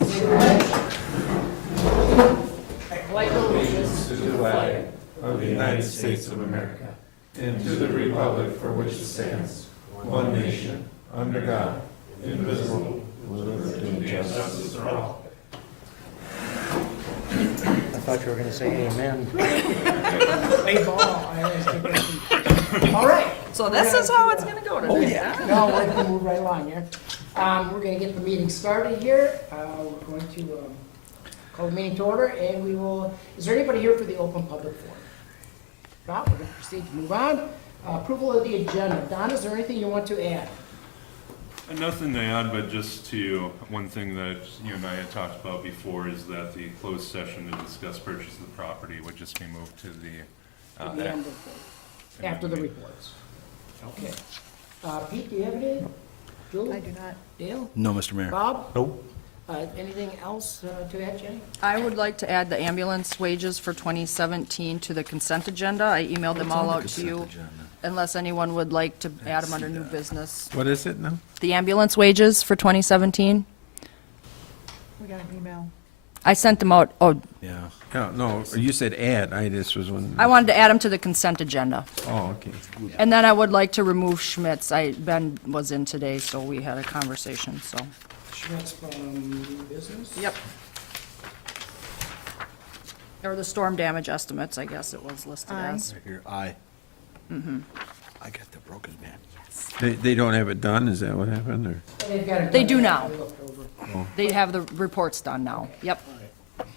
I pledge allegiance to the flag of the United States of America and to the republic for which it stands, one nation, under God, indivisible, with liberty and justice for all. I thought you were going to say amen. Play ball. I always think that's- All right. So this is how it's gonna go today, huh? No, we're going to move right along here. We're going to get the meeting started here. We're going to call the meeting to order, and we will, is there anybody here for the open public forum? Not, we're going to proceed to move on. Approval of the agenda. Don, is there anything you want to add? Nothing to add, but just to, one thing that you and I had talked about before is that the closed session to discuss purchase of the property would just be moved to the, At the end of the, after the reports. Okay. Pete, do you have anything? Julie? I do not. Dale? No, Mr. Mayor. Bob? Nope. Anything else to add, Jenny? I would like to add the ambulance wages for 2017 to the consent agenda. I emailed them all out to you, unless anyone would like to add them under new business. What is it now? The ambulance wages for 2017, We got an email. I sent them out, Yeah. No, you said add, I just was one. I wanted to add them to the consent agenda. Oh, okay. And then I would like to remove Schmitz. Ben was in today, so we had a conversation, so. Schmitz from new business? Yep. Or the storm damage estimates, I guess it was listed Aye. as. Right here, I got the broken man. They don't have it done, is that what happened, or? They've got it They done. do now. I looked over. They have the reports done now, yep.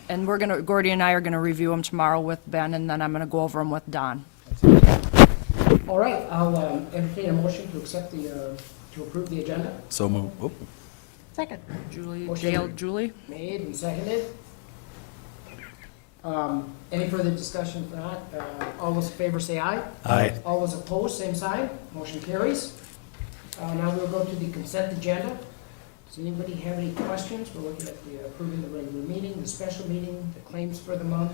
And Gordy and I are gonna review them tomorrow with Ben, and then I'm gonna go over them with Don. All right, I'll entertain a motion to accept the, to approve the agenda. So move. Oh, Second. Julie? Made and seconded. Any further discussion? If not, all those in favor say aye. Aye. All those opposed, same sign. Motion carries. Now we'll go to the consent agenda. Does anybody have any questions? We're looking at the approving the regular meeting, the special meeting, the claims for the month,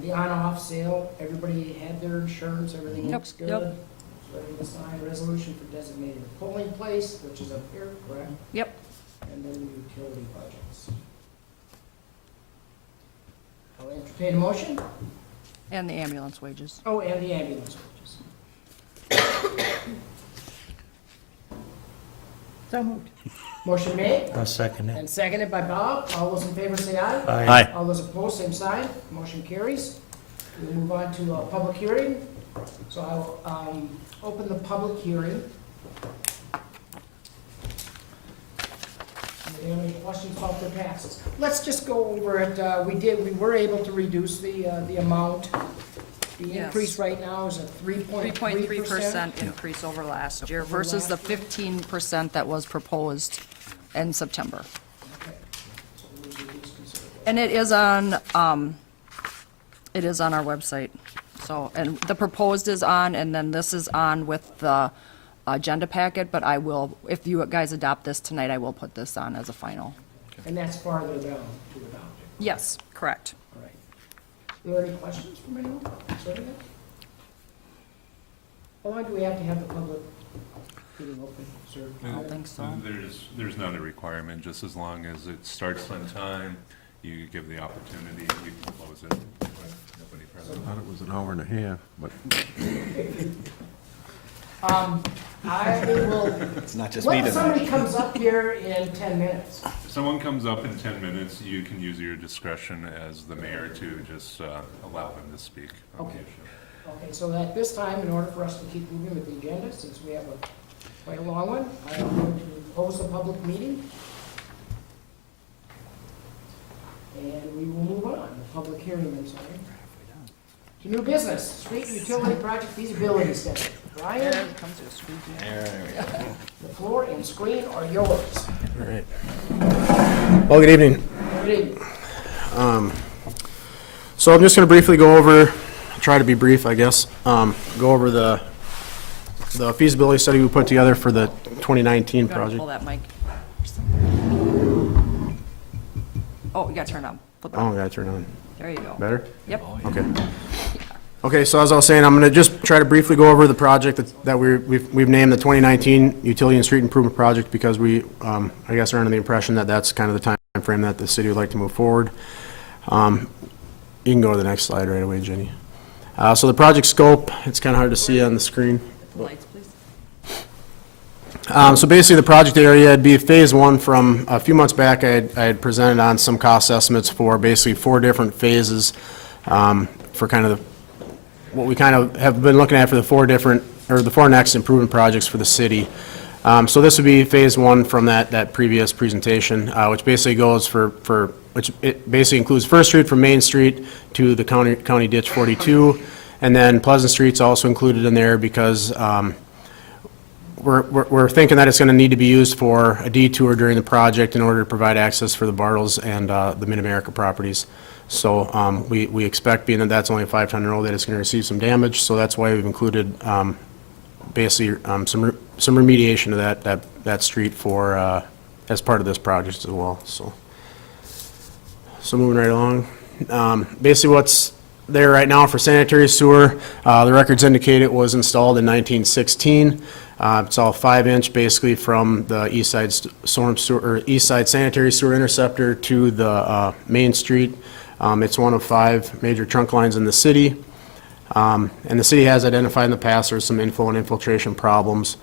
the on-off sale. Everybody had their insurance, everything Yep, looks good. yep. So ready to sign a resolution for designating a polling place, which is up here, correct? Yep. And then the utility budgets. I'll entertain a motion. And the ambulance wages. Oh, and the ambulance wages. So moved. Motion made I'll second it. and seconded by Bob. All those in favor say aye. Aye. All those opposed, same sign. Motion carries. We'll move on to a public hearing. So I will open the public hearing. Do you have any questions about the taxes? Let's just go over it. We were able to reduce the amount. The Yes. increase right now is at 3.3%. 3.3% increase over last year versus the 15% that was proposed in September. Okay. So we reduced considerably. And it is on our website. So, and the proposed is on, and then this is on with the agenda packet, but I will, if you guys adopt this tonight, I will put this on as a final. And that's farther down to adopt it. Yes, correct. All right. Are there any questions from anyone concerning it? How long do we have to have the public meeting open, sir? I don't think so. there's not a requirement, just as long as it starts on time, you give the opportunity, we can close it with nobody I present. thought it was an hour and a half, but I will, It's not just me when tonight. somebody comes up here in 10 minutes, If someone comes up in 10 minutes, you can use your discretion as the mayor to just allow them to speak on the Okay. issue. okay, so at this time, in order for us to keep moving with the agenda, since we have quite a long one, I am going to close the public meeting. And we will move on, the public hearing, I'm sorry. To new business, street utility project feasibility study. Brian, comes to a screw. the floor and screen are yours. All right. Well, good evening. Good evening. So I'm just going to briefly go over, try to be brief, I guess, go over the feasibility study we put together for the 2019 Gotta project. pull that mic. Oh, you gotta turn it on. Flip it Oh, on. I gotta turn it on. There you go. Better? Yep. Okay. Okay, so as I was saying, I'm going to just try to briefly go over the project that we've named the 2019 Utility and Street Improvement Project because we, I guess, are under the impression that that's kind of the time frame that the city would like to move forward. You can go to the next slide right away, Jenny. So the project scope, it's kind of hard to see on the screen. Lights, please. So basically, the project area would be phase one. From a few months back, I had presented on some cost estimates for basically 4 different phases for kind of what we kind of have been looking at for the 4 next improvement projects for the city. So this would be phase one from that previous presentation, which basically goes which it basically includes First Street from Main Street to the County Ditch 42, and then Pleasant Street's also included in there because we're thinking that it's going to need to be used for a detour during the project in order to provide access for the Bartles and the Mid-America properties. So we expect, being that that's only a 5-ton road, that it's going to receive some damage, so that's why we've included basically some remediation of that street for as part of this project as well. So moving right along. Basically what's there right now for sanitary sewer, the records indicate it was installed in 1916. It's all 5-inch basically from the east side storm sewer, or east side sanitary sewer interceptor to the Main Street. It's one of 5 major trunk lines in the city. And the city has identified in the past there's some inflow and infiltration problems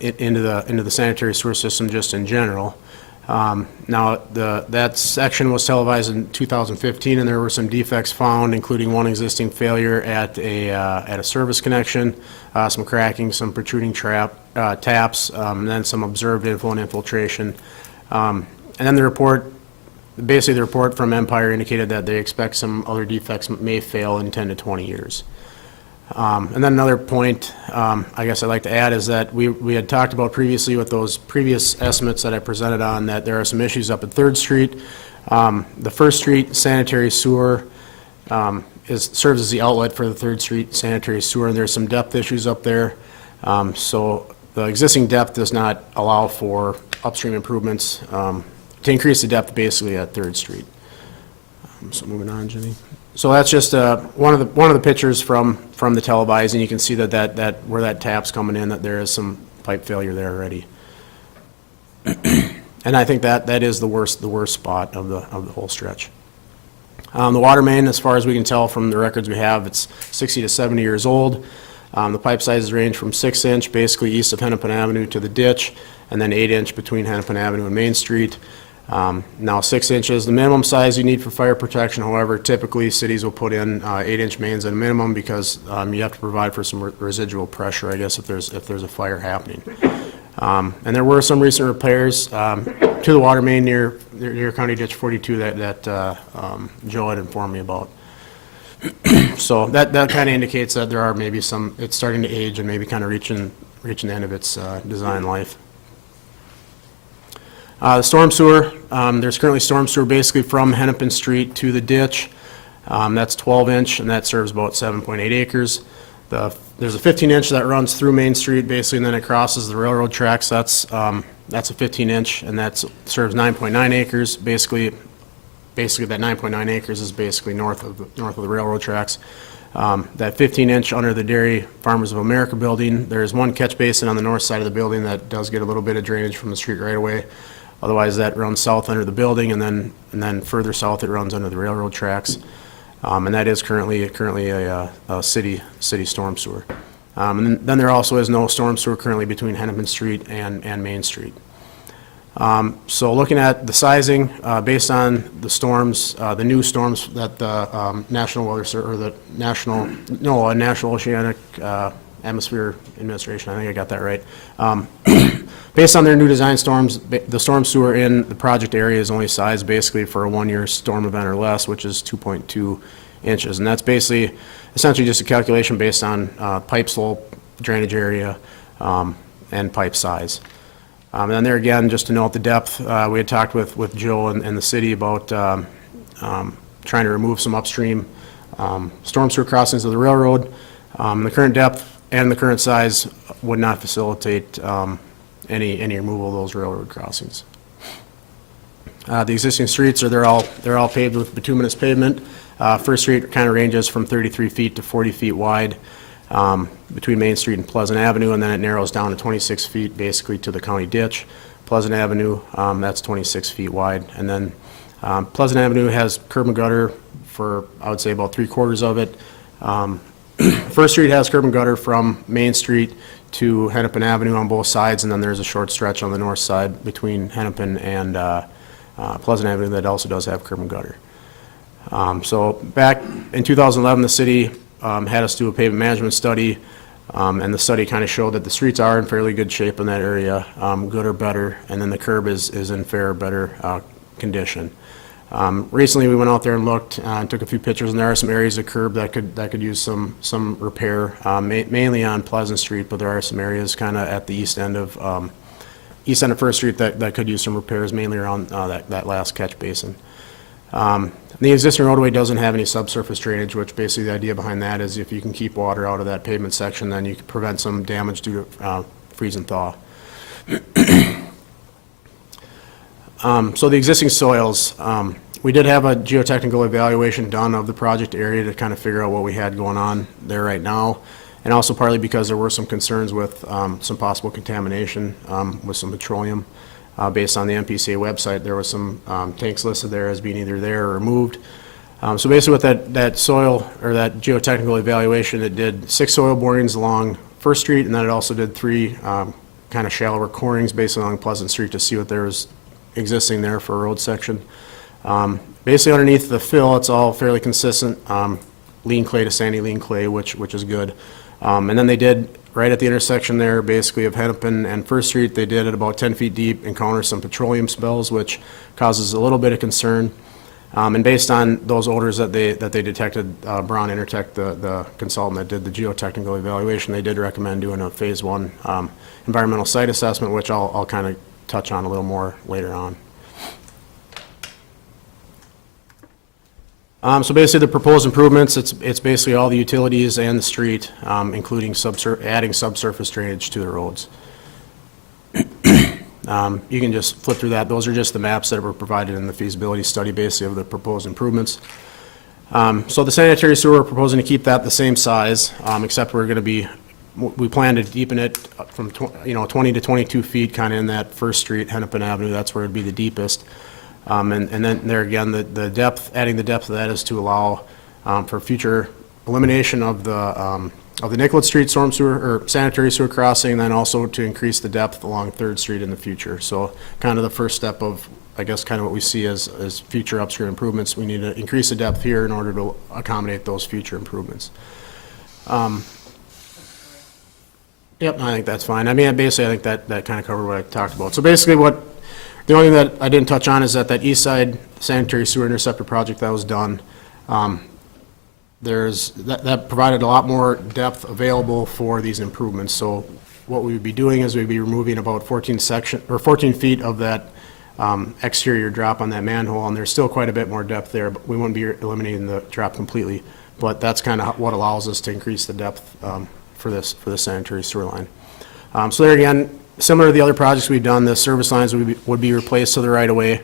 into the sanitary sewer system just in general. Now, that section was televised in 2015, and there were some defects found, including one existing failure at a service connection, some cracking, some protruding taps, and then some observed inflow and infiltration. And then the report from Empire indicated that they expect some other defects may fail in 10 to 20 years. And then another point, I guess I'd like to add is that we had talked about previously with those previous estimates that I presented on that there are some issues up at 3rd Street. The First Street sanitary sewer serves as the outlet for the 3rd Street sanitary sewer, and there's some depth issues up there. So the existing depth does not allow for upstream improvements to increase the depth basically at 3rd Street. So moving on, Jenny. So that's just one of the pictures from the televised, and you can see that where that tap's coming in, that there is some pipe failure there already. And I think that is the worst spot of the whole stretch. The water main, as far as we can tell from the records we have, it's 60 to 70 years old. The pipe sizes range from 6-inch, basically east of Hennepin Avenue to the ditch, and then 8-inch between Hennepin Avenue and Main Street. Now 6 inches, the minimum size you need for fire protection. However, typically cities will put in 8-inch mains at a minimum because you have to provide for some residual pressure, I guess, if there's a fire happening. And there were some recent repairs to the water main near County Ditch 42 that Joe had informed me about. So that kind of indicates that there are maybe it's starting to age and maybe kind of reaching the end of its design life. The storm sewer, there's currently storm sewer basically from Hennepin Street to the ditch. That's 12-inch, and that serves about 7.8 acres. There's a 15-inch that runs through Main Street basically, and then it crosses the railroad tracks. That's a 15-inch, and that serves 9.9 acres. Basically that 9.9 acres is basically north of the railroad tracks. That 15-inch under the Dairy Farmers of America building, there's one catch basin on the north side of the building that does get a little bit of drainage from the street right away. Otherwise, that runs south under the building, and then further south it runs under the railroad tracks. And that is currently a city storm sewer. And then there also is no storm sewer currently between Hennepin Street and Main Street. So looking at the sizing, based on the storms, the new storms that the National Oceanic Atmosphere Administration, I think I got that right. Based on their new design storms, the storm sewer in the project area is only sized basically for a 1-year storm event or less, which is 2.2 inches. And that's essentially just a calculation based on pipe slope, drainage area, and pipe size. And then there again, just to note the depth, we had talked with Joe and the city about trying to remove some upstream storm sewer crossings of the railroad. The current depth and the current size would not facilitate any removal of those railroad crossings. The existing streets they're all paved with bituminous pavement. First Street kind of ranges from 33 feet to 40 feet wide between Main Street and Pleasant Avenue, and then it narrows down to 26 feet basically to the county ditch. Pleasant Avenue, that's 26 feet wide, and then Pleasant Avenue has curb and gutter for, I would say, about 3/4 of it. First Street has curb and gutter from Main Street to Hennepin Avenue on both sides, and then there's a short stretch on the north side between Hennepin and Pleasant Avenue that also does have curb and gutter. So back in 2011, the city had us do a pavement management study, and the study kind of showed that the streets are in fairly good shape in that area, good or better, and then the curb is in fair or better condition. Recently, we went out there and looked and took a few pictures, and there are some areas of curb that could use some repair, mainly on Pleasant Street, but there are some areas kind of at the east end of First Street that could use some repairs, mainly around that last catch basin. The existing roadway doesn't have any subsurface drainage, which basically the idea behind that is if you can keep water out of that pavement section, then you can prevent some damage due to freeze and thaw. So the existing soils, we did have a geotechnical evaluation done of the project area to kind of figure out what we had going on there right now, and also partly because there were some concerns with some possible contamination with some petroleum. Based on the MPCA website, there was some tanks listed there as being either there or removed. So basically with that soil, or that geotechnical evaluation, it did 6 soil borings along First Street, and then it also did 3 kind of shallower corings based along Pleasant Street to see what there was existing there for a road section. Basically underneath the fill, it's all fairly consistent, lean clay to sandy lean clay, which is good. And then they did, right at the intersection there, basically of Hennepin and First Street, they did at about 10 feet deep encounter some petroleum spills, which causes a little bit of concern. And based on those odors that they detected, Brown Intertech, the consultant that did the geotechnical evaluation, they did recommend doing a phase 1 environmental site assessment, which I'll kind of touch on a little more later on. So basically the proposed improvements, it's basically all the utilities and the street, including adding subsurface drainage to the roads. You can just flip through that. Those are just the maps that were provided in the feasibility study, basically, of the proposed improvements. So the sanitary sewer, we're proposing to keep that the same size, except we plan to deepen it from 20 to 22 feet, kind of in that First Street, Hennepin Avenue. That's where it'd be the deepest. And then there again, the depth, adding the depth of that is to allow for future elimination of the Nicollet Street storm sewer or sanitary sewer crossing, and then also to increase the depth along 3rd Street in the future. So kind of the first step of, I guess, kind of what we see as future upstream improvements. We need to increase the depth here in order to accommodate those future improvements. Yep, I think that's fine. I mean, basically, I think that kind of covered what I talked about. So basically the only thing that I didn't touch on is that east side sanitary sewer interceptor project that was done, that provided a lot more depth available for these improvements. So what we would be doing is we'd be removing about 14 feet of that exterior drop on that manhole, and there's still quite a bit more depth there, but we wouldn't be eliminating the drop completely. But that's kind of what allows us to increase the depth for the sanitary sewer line. So there again, similar to the other projects we've done, the service lines would be replaced to the right of way,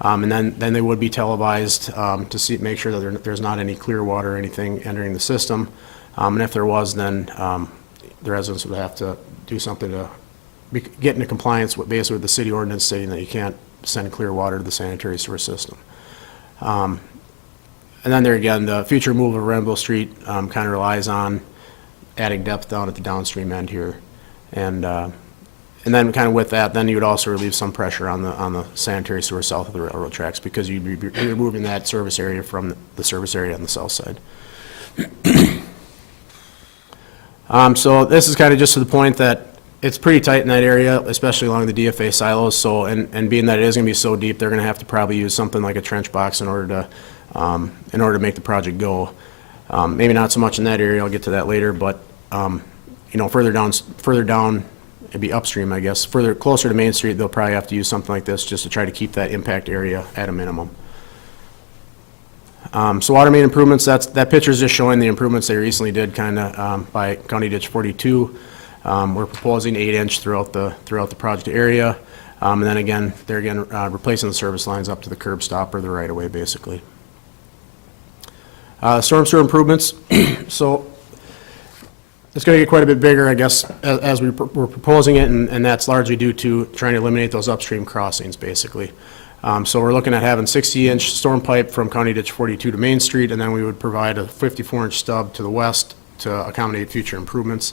and then they would be televised to make sure that there's not any clear water or anything entering the system. And if there was, then the residents would have to do something to get into compliance with basically with the city ordinance stating that you can't send clear water to the sanitary sewer system. And then there again, the future move of Renville Street kind of relies on adding depth down at the downstream end here. And then kind of with that, then you would also relieve some pressure on the sanitary sewer south of the railroad tracks, because you'd be removing that service area from the service area on the south side. So this is kind of just to the point that it's pretty tight in that area, especially along the DFA silos. So, and being that it is going to be so deep, they're going to have to probably use something like a trench box in order to make the project go. Maybe not so much in that area. I'll get to that later, but further down, it'd be upstream, I guess. Closer to Main Street, they'll probably have to use something like this just to try to keep that impact area at a minimum. So water main improvements, that picture is just showing the improvements they recently did kind of by County Ditch 42. We're proposing 8-inch throughout the project area. And then again, they're again replacing the service lines up to the curb stop or the right-of-way, basically. Storm sewer improvements, so it's going to get quite a bit bigger, I guess, as we're proposing it, and that's largely due to trying to eliminate those upstream crossings, basically. So we're looking at having 60-inch storm pipe from County Ditch 42 to Main Street, and then we would provide a 54-inch stub to the west to accommodate future improvements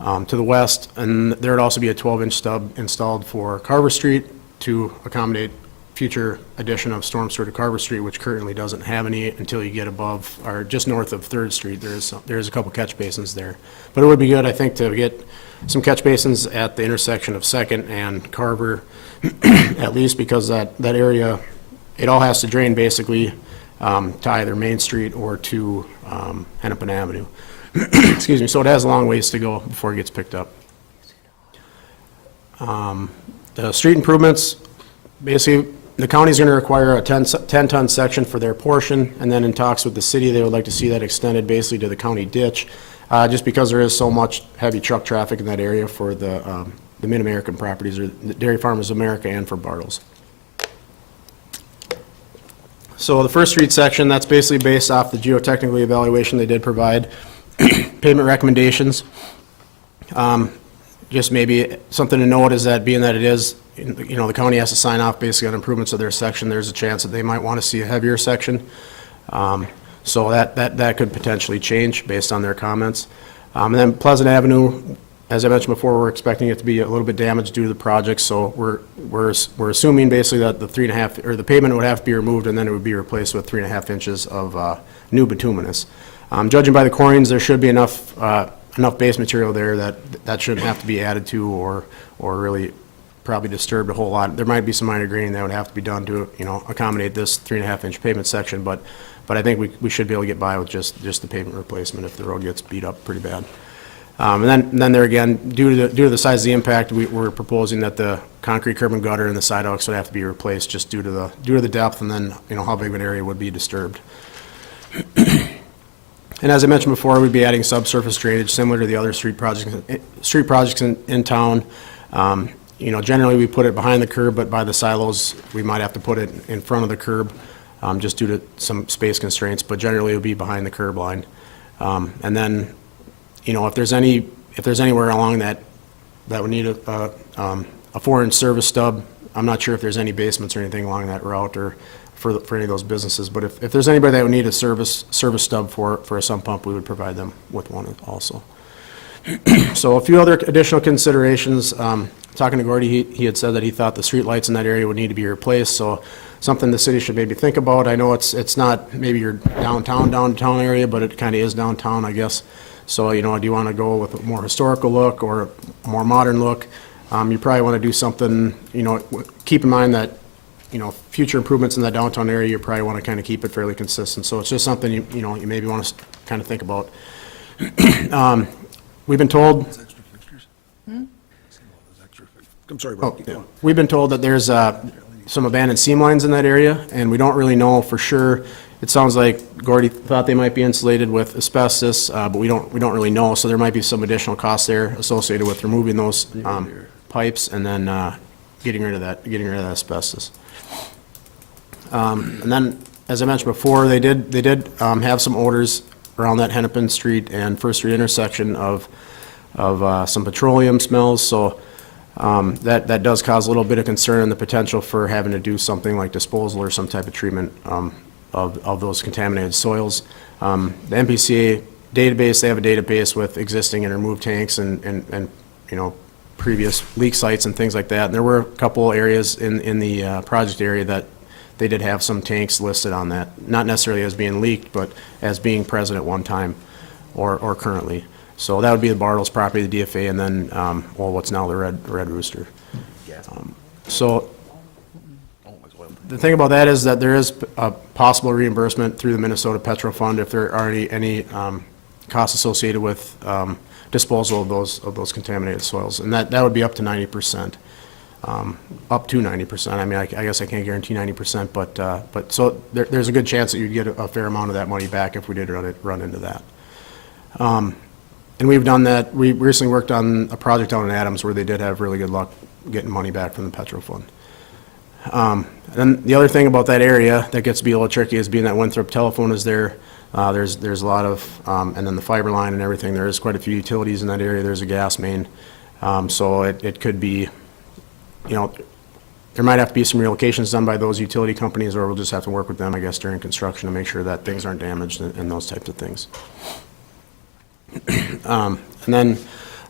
to the west, and there would also be a 12-inch stub installed for Carver Street to accommodate future addition of storm sewer to Carver Street, which currently doesn't have any until you get above, or just north of 3rd Street. There's a couple catch basins there. But it would be good, I think, to get some catch basins at the intersection of 2nd and Carver, at least because that area, it all has to drain basically to either Main Street or to Hennepin Avenue. Excuse me, so it has a long ways to go before it gets picked up. The street improvements, basically, the county's going to require a 10-ton section for their portion, and then in talks with the city, they would like to see that extended basically to the county ditch, just because there is so much heavy truck traffic in that area for the Mid-American properties, or the Dairy Farmers of America, and for Bartles. So the First Street section, that's basically based off the geotechnical evaluation they did provide, pavement recommendations. Just maybe something to note is that being that it is, the county has to sign off basically on improvements of their section, there's a chance that they might want to see a heavier section. So that could potentially change based on their comments. And then Pleasant Avenue, as I mentioned before, we're expecting it to be a little bit damaged due to the project, so we're assuming basically that the pavement would have to be removed, and then it would be replaced with 3.5 inches of new bituminous. Judging by the corings, there should be enough base material there that shouldn't have to be added to or really probably disturbed a whole lot. There might be some minor grading that would have to be done to accommodate this 3.5-inch pavement section, but I think we should be able to get by with just the pavement replacement if the road gets beat up pretty bad. And then there again, due to the size of the impact, we're proposing that the concrete curb and gutter and the sidewalks would have to be replaced just due to the depth, and then how big of an area would be disturbed. And as I mentioned before, we'd be adding subsurface drainage similar to the other street projects in town. Generally we put it behind the curb, but by the silos, we might have to put it in front of the curb, just due to some space constraints, but generally it would be behind the curb line. And then, if there's anywhere along that would need a 4-inch service stub, I'm not sure if there's any basements or anything along that route or for any of those businesses, but if there's anybody that would need a service stub for a sump pump, we would provide them with one also. So a few other additional considerations. Talking to Gordy, he had said that he thought the street lights in that area would need to be replaced, so something the city should maybe think about. I know it's not maybe your downtown area, but it kind of is downtown, I guess. So, do you want to go with a more historical look or a more modern look? You probably want to do something, keep in mind that, future improvements in that downtown area, you probably want to kind of keep it fairly consistent. So it's just something you maybe want to kind of think about. We've been told. Those extra fixtures? Those extra I'm sorry, Oh, Rob, keep yeah. going. We've been told that there's some abandoned seam lines in that area, and we don't really know for sure. It sounds like Gordy thought they might be insulated with asbestos, but we don't really know. So there might be some additional costs there associated with removing those pipes and then getting rid of that asbestos. And then, as I mentioned before, they did have some odors around that Hennepin Street and First Street intersection of some petroleum smells. So that does cause a little bit of concern and the potential for having to do something like disposal or some type of treatment of those contaminated soils. The MPCA database, they have a database with existing and removed tanks and previous leak sites and things like that. And there were a couple areas in the project area that they did have some tanks listed on that, not necessarily as being leaked, but as being present at one time or currently. So that would be the Bartles property, the DFA, and then, what's now the Red Rooster. So the thing about that is that there is a possible reimbursement through the Minnesota Petro Fund if there are any costs associated with disposal of those contaminated soils, and that would be up to 90%. Up to 90%. I mean, I guess I can't guarantee 90%, but so there's a good chance that you'd get a fair amount of that money back if we did run into that. And we've done that. We recently worked on a project down in Adams where they did have really good luck getting money back from the Petro Fund. Then the other thing about that area that gets to be a little tricky is being that Winthrop telephone is there. There's a lot of, and then the fiber line and everything, there is quite a few utilities in that area. There's a gas main. So it could be, you know, there might have to be some relocations done by those utility companies, or we'll just have to work with them, I guess, during construction to make sure that things aren't damaged and those types of things. And then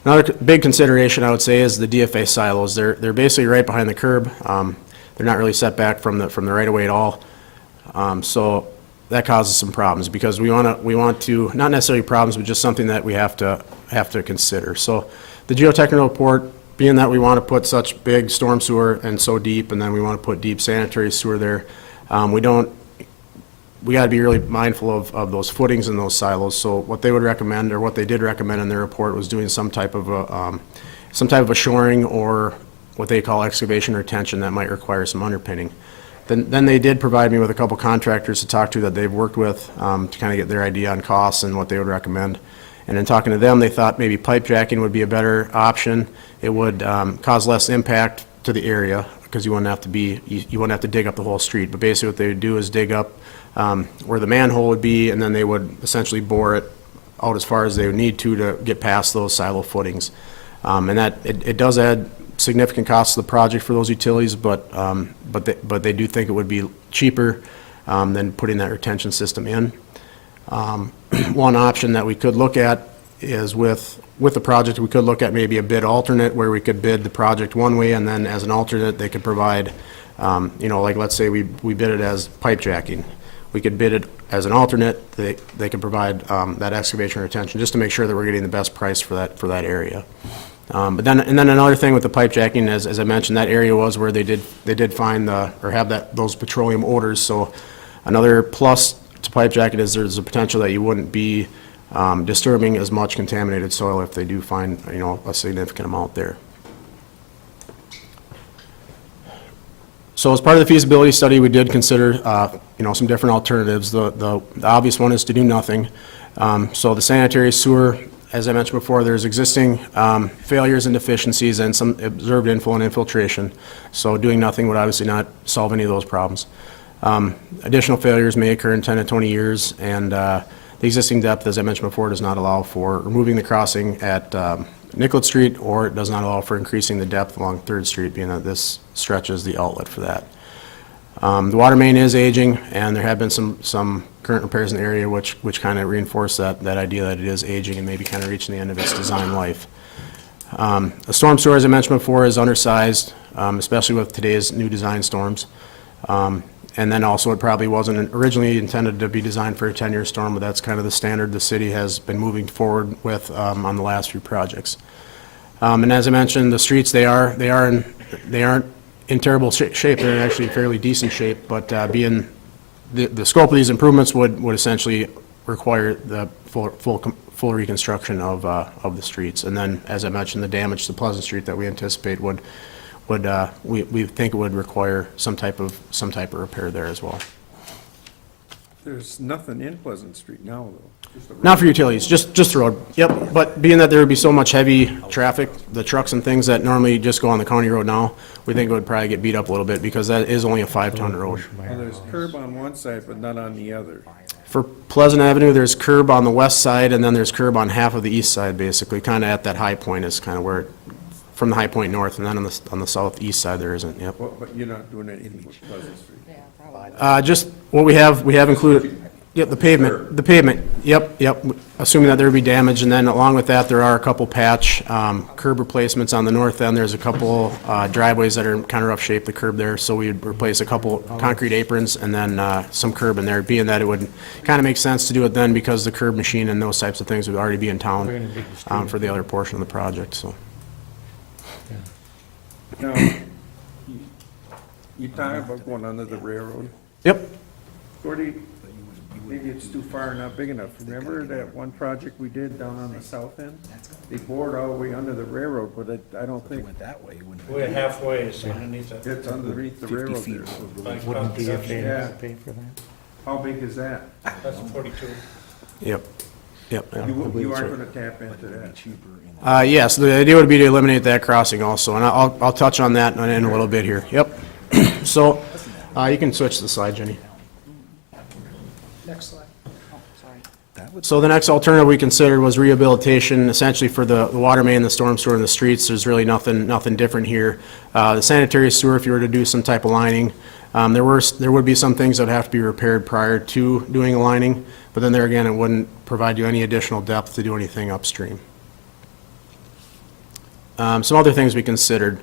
another big consideration, I would say, is the DFA silos. They're basically right behind the curb. They're not really set back from the right-of-way at all. So that causes some problems because we want to, not necessarily problems, but just something that we have to consider. So the geotechnical report, being that we want to put such big storm sewer and so deep, and then we want to put deep sanitary sewer there, we got to be really mindful of those footings in those silos. So what they would recommend, or what they did recommend in their report, was doing some type of a shoring or what they call excavation or tension that might require some underpinning. Then they did provide me with a couple contractors to talk to that they've worked with to kind of get their idea on costs and what they would recommend. And in talking to them, they thought maybe pipe jacking would be a better option. It would cause less impact to the area because you wouldn't have to dig up the whole street. But basically what they would do is dig up where the manhole would be, and then they would essentially bore it out as far as they would need to get past those silo footings. And that it does add significant costs to the project for those utilities, but they do think it would be cheaper than putting that retention system in. One option that we could look at is with the project, we could look at maybe a bid alternate where we could bid the project one way, and then as an alternate, they could provide, like let's say we bid it as pipe jacking. We could bid it as an alternate. They could provide that excavation retention just to make sure that we're getting the best price for that area. But then another thing with the pipe jacking, as I mentioned, that area was where they did find those petroleum odors. So another plus to pipe jacking is there's a potential that you wouldn't be disturbing as much contaminated soil if they do find a significant amount there. So as part of the feasibility study, we did consider some different alternatives. The obvious one is to do nothing. So the sanitary sewer, as I mentioned before, there's existing failures and deficiencies and some observed inflow and infiltration. So doing nothing would obviously not solve any of those problems. Additional failures may occur in 10 to 20 years, and the existing depth, as I mentioned before, does not allow for removing the crossing at Nicollet Street, or it does not allow for increasing the depth along 3rd Street, being that this stretches the outlet for that. The water main is aging, and there have been some current repairs in the area which kind of reinforce that idea that it is aging and maybe kind of reaching the end of its design life. The storm sewer, as I mentioned before, is undersized, especially with today's new design storms. And then also it probably wasn't originally intended to be designed for a 10-year storm, but that's kind of the standard the city has been moving forward with on the last few projects. And as I mentioned, the streets, they aren't in terrible shape. They're in actually fairly decent shape, but being the scope of these improvements would essentially require the full reconstruction of the streets. And then, as I mentioned, the damage to Pleasant Street that we anticipate we think it would require some type of repair there as well. There's nothing in Pleasant Street now, though. Just a road. Not for utilities, just the road. Yep, but being that there would be so much heavy traffic, the trucks and things that normally just go on the county road now, we think it would probably get beat up a little bit because that is only a 5-ton road. Well, there's curb on one side, but not on the other. For Pleasant Avenue, there's curb on the west side, and then there's curb on half of the east side, basically, kind of at that high point is kind of where, from the high point north, and then on the southeast side there isn't, yep. Well, but you're not doing anything with Pleasant Street. Just what we have included, yep, the pavement, yep, assuming that there would be damage, and then along with that, there are a couple patch curb replacements on the north end. There's a couple driveways that are in kind of rough shape, the curb there, so we'd replace a couple concrete aprons and then some curb in there, being that it would kind of make sense to do it then because the curb machine and those types of things would already be in town for the other portion of the project, so. Now, you talk about going under the railroad. Yep. Gordy, maybe it's too far, not big enough. Remember that one project we did down on the south end? They bored all the way under the railroad, but I don't think We're halfway, it's underneath it. it's underneath the railroad there. Like Wouldn't concept. Yeah. pay for that? How big is that? That's 42. Yep. Yep. I believe You that's are right. gonna tap into that. Yes, the idea would be to eliminate that crossing also, and I'll touch on that in a little bit here. Yep. So, you can switch the slide, Jenny. Next slide. So the next alternative we considered was rehabilitation, essentially for the water main, the storm sewer, and the streets. There's really nothing different here. The sanitary sewer, if you were to do some type of lining, there would be some things that would have to be repaired prior to doing a lining, but then there again, it wouldn't provide you any additional depth to do anything upstream. Some other things we considered,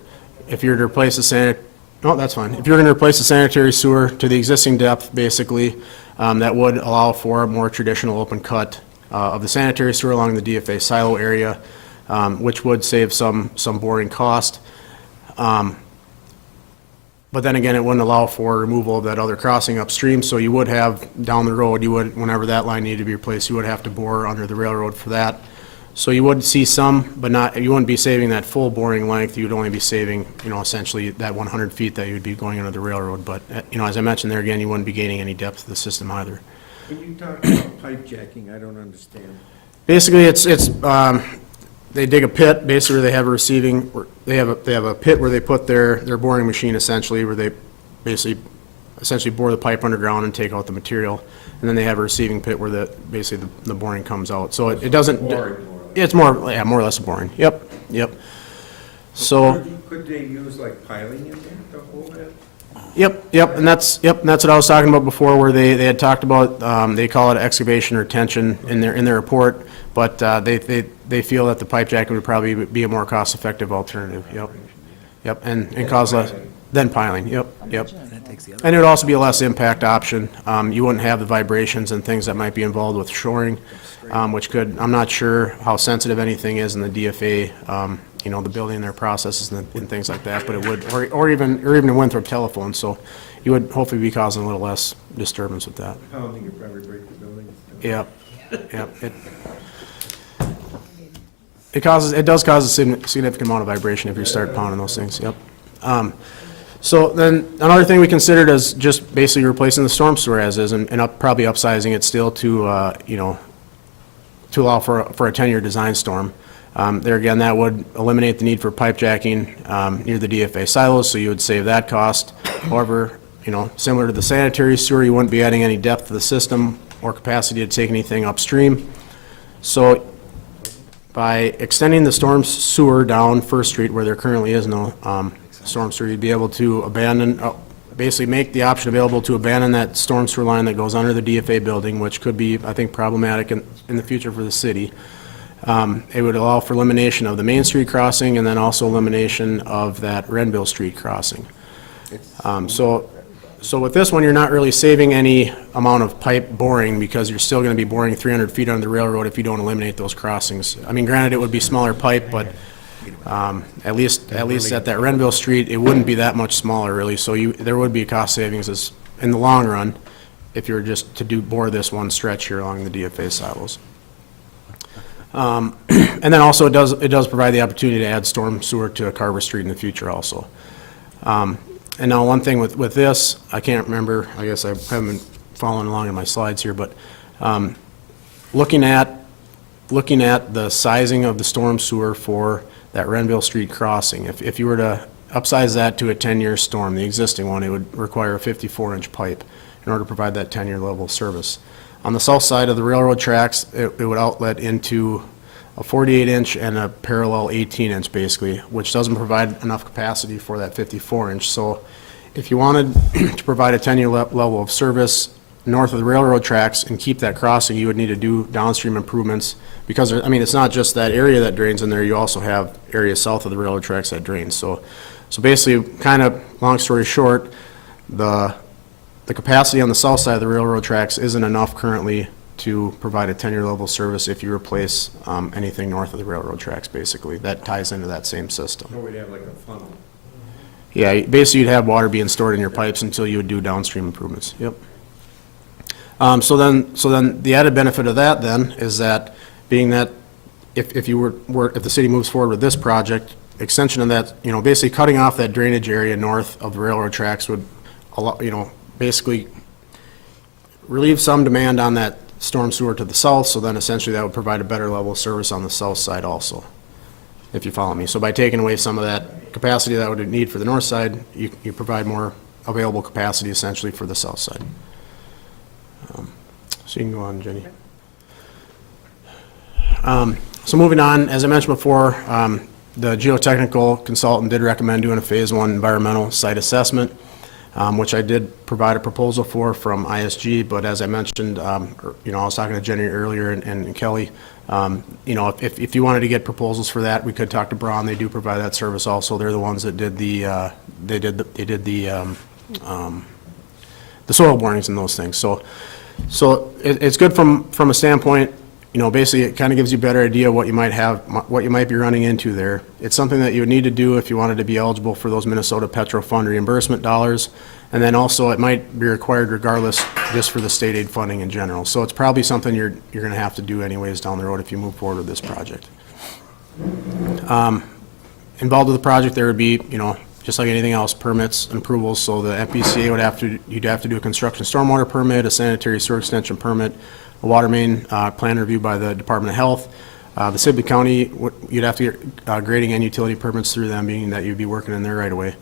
if you were to replace the that's fine. If you're going to replace the sanitary sewer to the existing depth, basically, that would allow for a more traditional open cut of the sanitary sewer along the DFA silo area, which would save some boring cost. But then again, it wouldn't allow for removal of that other crossing upstream, so you would have, down the road, whenever that line needed to be replaced, you would have to bore under the railroad for that. So you would see some, but you wouldn't be saving that full boring length. You'd only be saving, essentially that 100 feet that you'd be going under the railroad. But, as I mentioned there again, you wouldn't be gaining any depth to the system either. When you talk about pipe jacking, I don't understand. Basically, they dig a pit, basically they have they have a pit where they put their boring machine essentially, where they essentially bore the pipe underground and take out the material. And then they have a receiving pit where basically the boring comes out. So it doesn't. It's more or less boring. Yep. So. Could they use like piling in there to hold it? Yep, and that's what I was talking about before, where they had talked about, they call it excavation or tension in their report, but they feel that the pipe jacking would probably be a more cost-effective alternative. Yep, and cause less than piling. Yep. And it would also be a less impact option. You wouldn't have the vibrations and things that might be involved with shoring, which I'm not sure how sensitive anything is in the DFA, the building, their processes and things like that, but it would, or even in Winthrop telephone, so you would hopefully be causing a little less disturbance with that. Pounding would probably break the building. Yep. It does cause a significant amount of vibration if you start pounding those things, yep. So then, another thing we considered is just basically replacing the storm sewer as is, and probably upsizing it still to allow for a 10-year design storm. There again, that would eliminate the need for pipe jacking near the DFA silos, so you would save that cost. However, similar to the sanitary sewer, you wouldn't be adding any depth to the system or capacity to take anything upstream. So by extending the storm sewer down First Street, where there currently is no storm sewer, you'd be able to basically make the option available to abandon that storm sewer line that goes under the DFA building, which could be, I think, problematic in the future for the city. It would allow for elimination of the Main Street crossing and then also elimination of that Renville Street crossing. So with this one, you're not really saving any amount of pipe boring because you're still going to be boring 300 feet under the railroad if you don't eliminate those crossings. I mean, granted, it would be smaller pipe, but at least at that Renville Street, it wouldn't be that much smaller really. So there would be a cost savings in the long run if you were just to bore this one stretch here along the DFA silos. And then also it does provide the opportunity to add storm sewer to a Carver Street in the future also. And now one thing with this, I can't remember, I guess I haven't been following along in my slides here, but looking at the sizing of the storm sewer for that Renville Street crossing, if you were to upsize that to a 10-year storm, the existing one, it would require a 54-inch pipe in order to provide that 10-year level of service. On the south side of the railroad tracks, it would outlet into a 48-inch and a parallel 18-inch basically, which doesn't provide enough capacity for that 54-inch. So if you wanted to provide a 10-year level of service north of the railroad tracks and keep that crossing, you would need to do downstream improvements because, it's not just that area that drains in there, you also have areas south of the railroad tracks that drain. So basically, kind of long story short, the capacity on the south side of the railroad tracks isn't enough currently to provide a 10-year level service if you replace anything north of the railroad tracks, basically. That ties into that same system. So we'd have like a funnel. Yeah, basically you'd have water being stored in your pipes until you would do downstream improvements. Yep. So then the added benefit of that then is that being that if the city moves forward with this project, extension of that, basically cutting off that drainage area north of the railroad tracks would allow, basically relieve some demand on that storm sewer to the south, so then essentially that would provide a better level of service on the south side also, if you follow me. So by taking away some of that capacity that would need for the north side, you provide more available capacity essentially for the south side. So you can go on, Jenny. So moving on, as I mentioned before, the geotechnical consultant did recommend doing a Phase 1 environmental site assessment, which I did provide a proposal for from ISG, but as I mentioned, I was talking to Jenny earlier and Kelly, if you wanted to get proposals for that, we could talk to Braun. They do provide that service also. They're the ones that did the soil borings and those things. So it's good from a standpoint, basically it kind of gives you a better idea what you might be running into there. It's something that you would need to do if you wanted to be eligible for those Minnesota Petro Fund reimbursement dollars. And then also it might be required regardless just for the state aid funding in general. So it's probably something you're going to have to do anyways down the road if you move forward with this project. Involved with the project there would be, just like anything else, permits and approvals. So the MPCA you'd have to do a construction stormwater permit, a sanitary sewer extension permit, a water main plan review by the Department of Health. The Sibley County, you'd have to get grading and utility permits through them, meaning that you'd be working in there right away.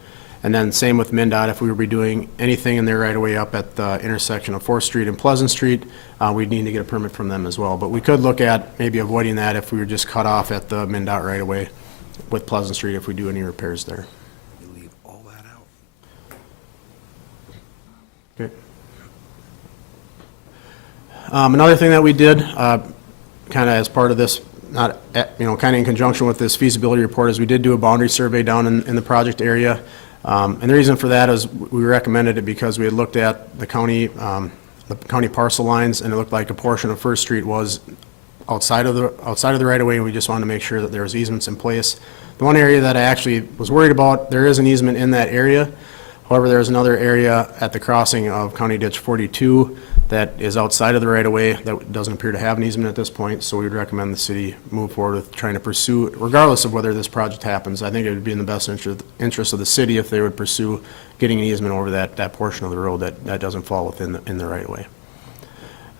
And then same with MnDOT, if we were be doing anything in there right away up at the intersection of 4th Street and Pleasant Street, we'd need to get a permit from them as well. But we could look at maybe avoiding that if we were just cut off at the MnDOT right away with Pleasant Street if we do any repairs there. You leave all that out. Okay. Another thing that we did, kind of as part of this, kind of in conjunction with this feasibility report, is we did do a boundary survey down in the project area. And the reason for that is we recommended it because we had looked at the county parcel lines, and it looked like a portion of First Street was outside of the right of way, and we just wanted to make sure that there was easements in place. The one area that I actually was worried about, there is an easement in that area. However, there's another area at the crossing of County Ditch 42 that is outside of the right of way that doesn't appear to have an easement at this point. So we would recommend the city move forward with trying to pursue, regardless of whether this project happens. I think it would be in the best interest of the city if they would pursue getting an easement over that portion of the road that doesn't fall within the right of way.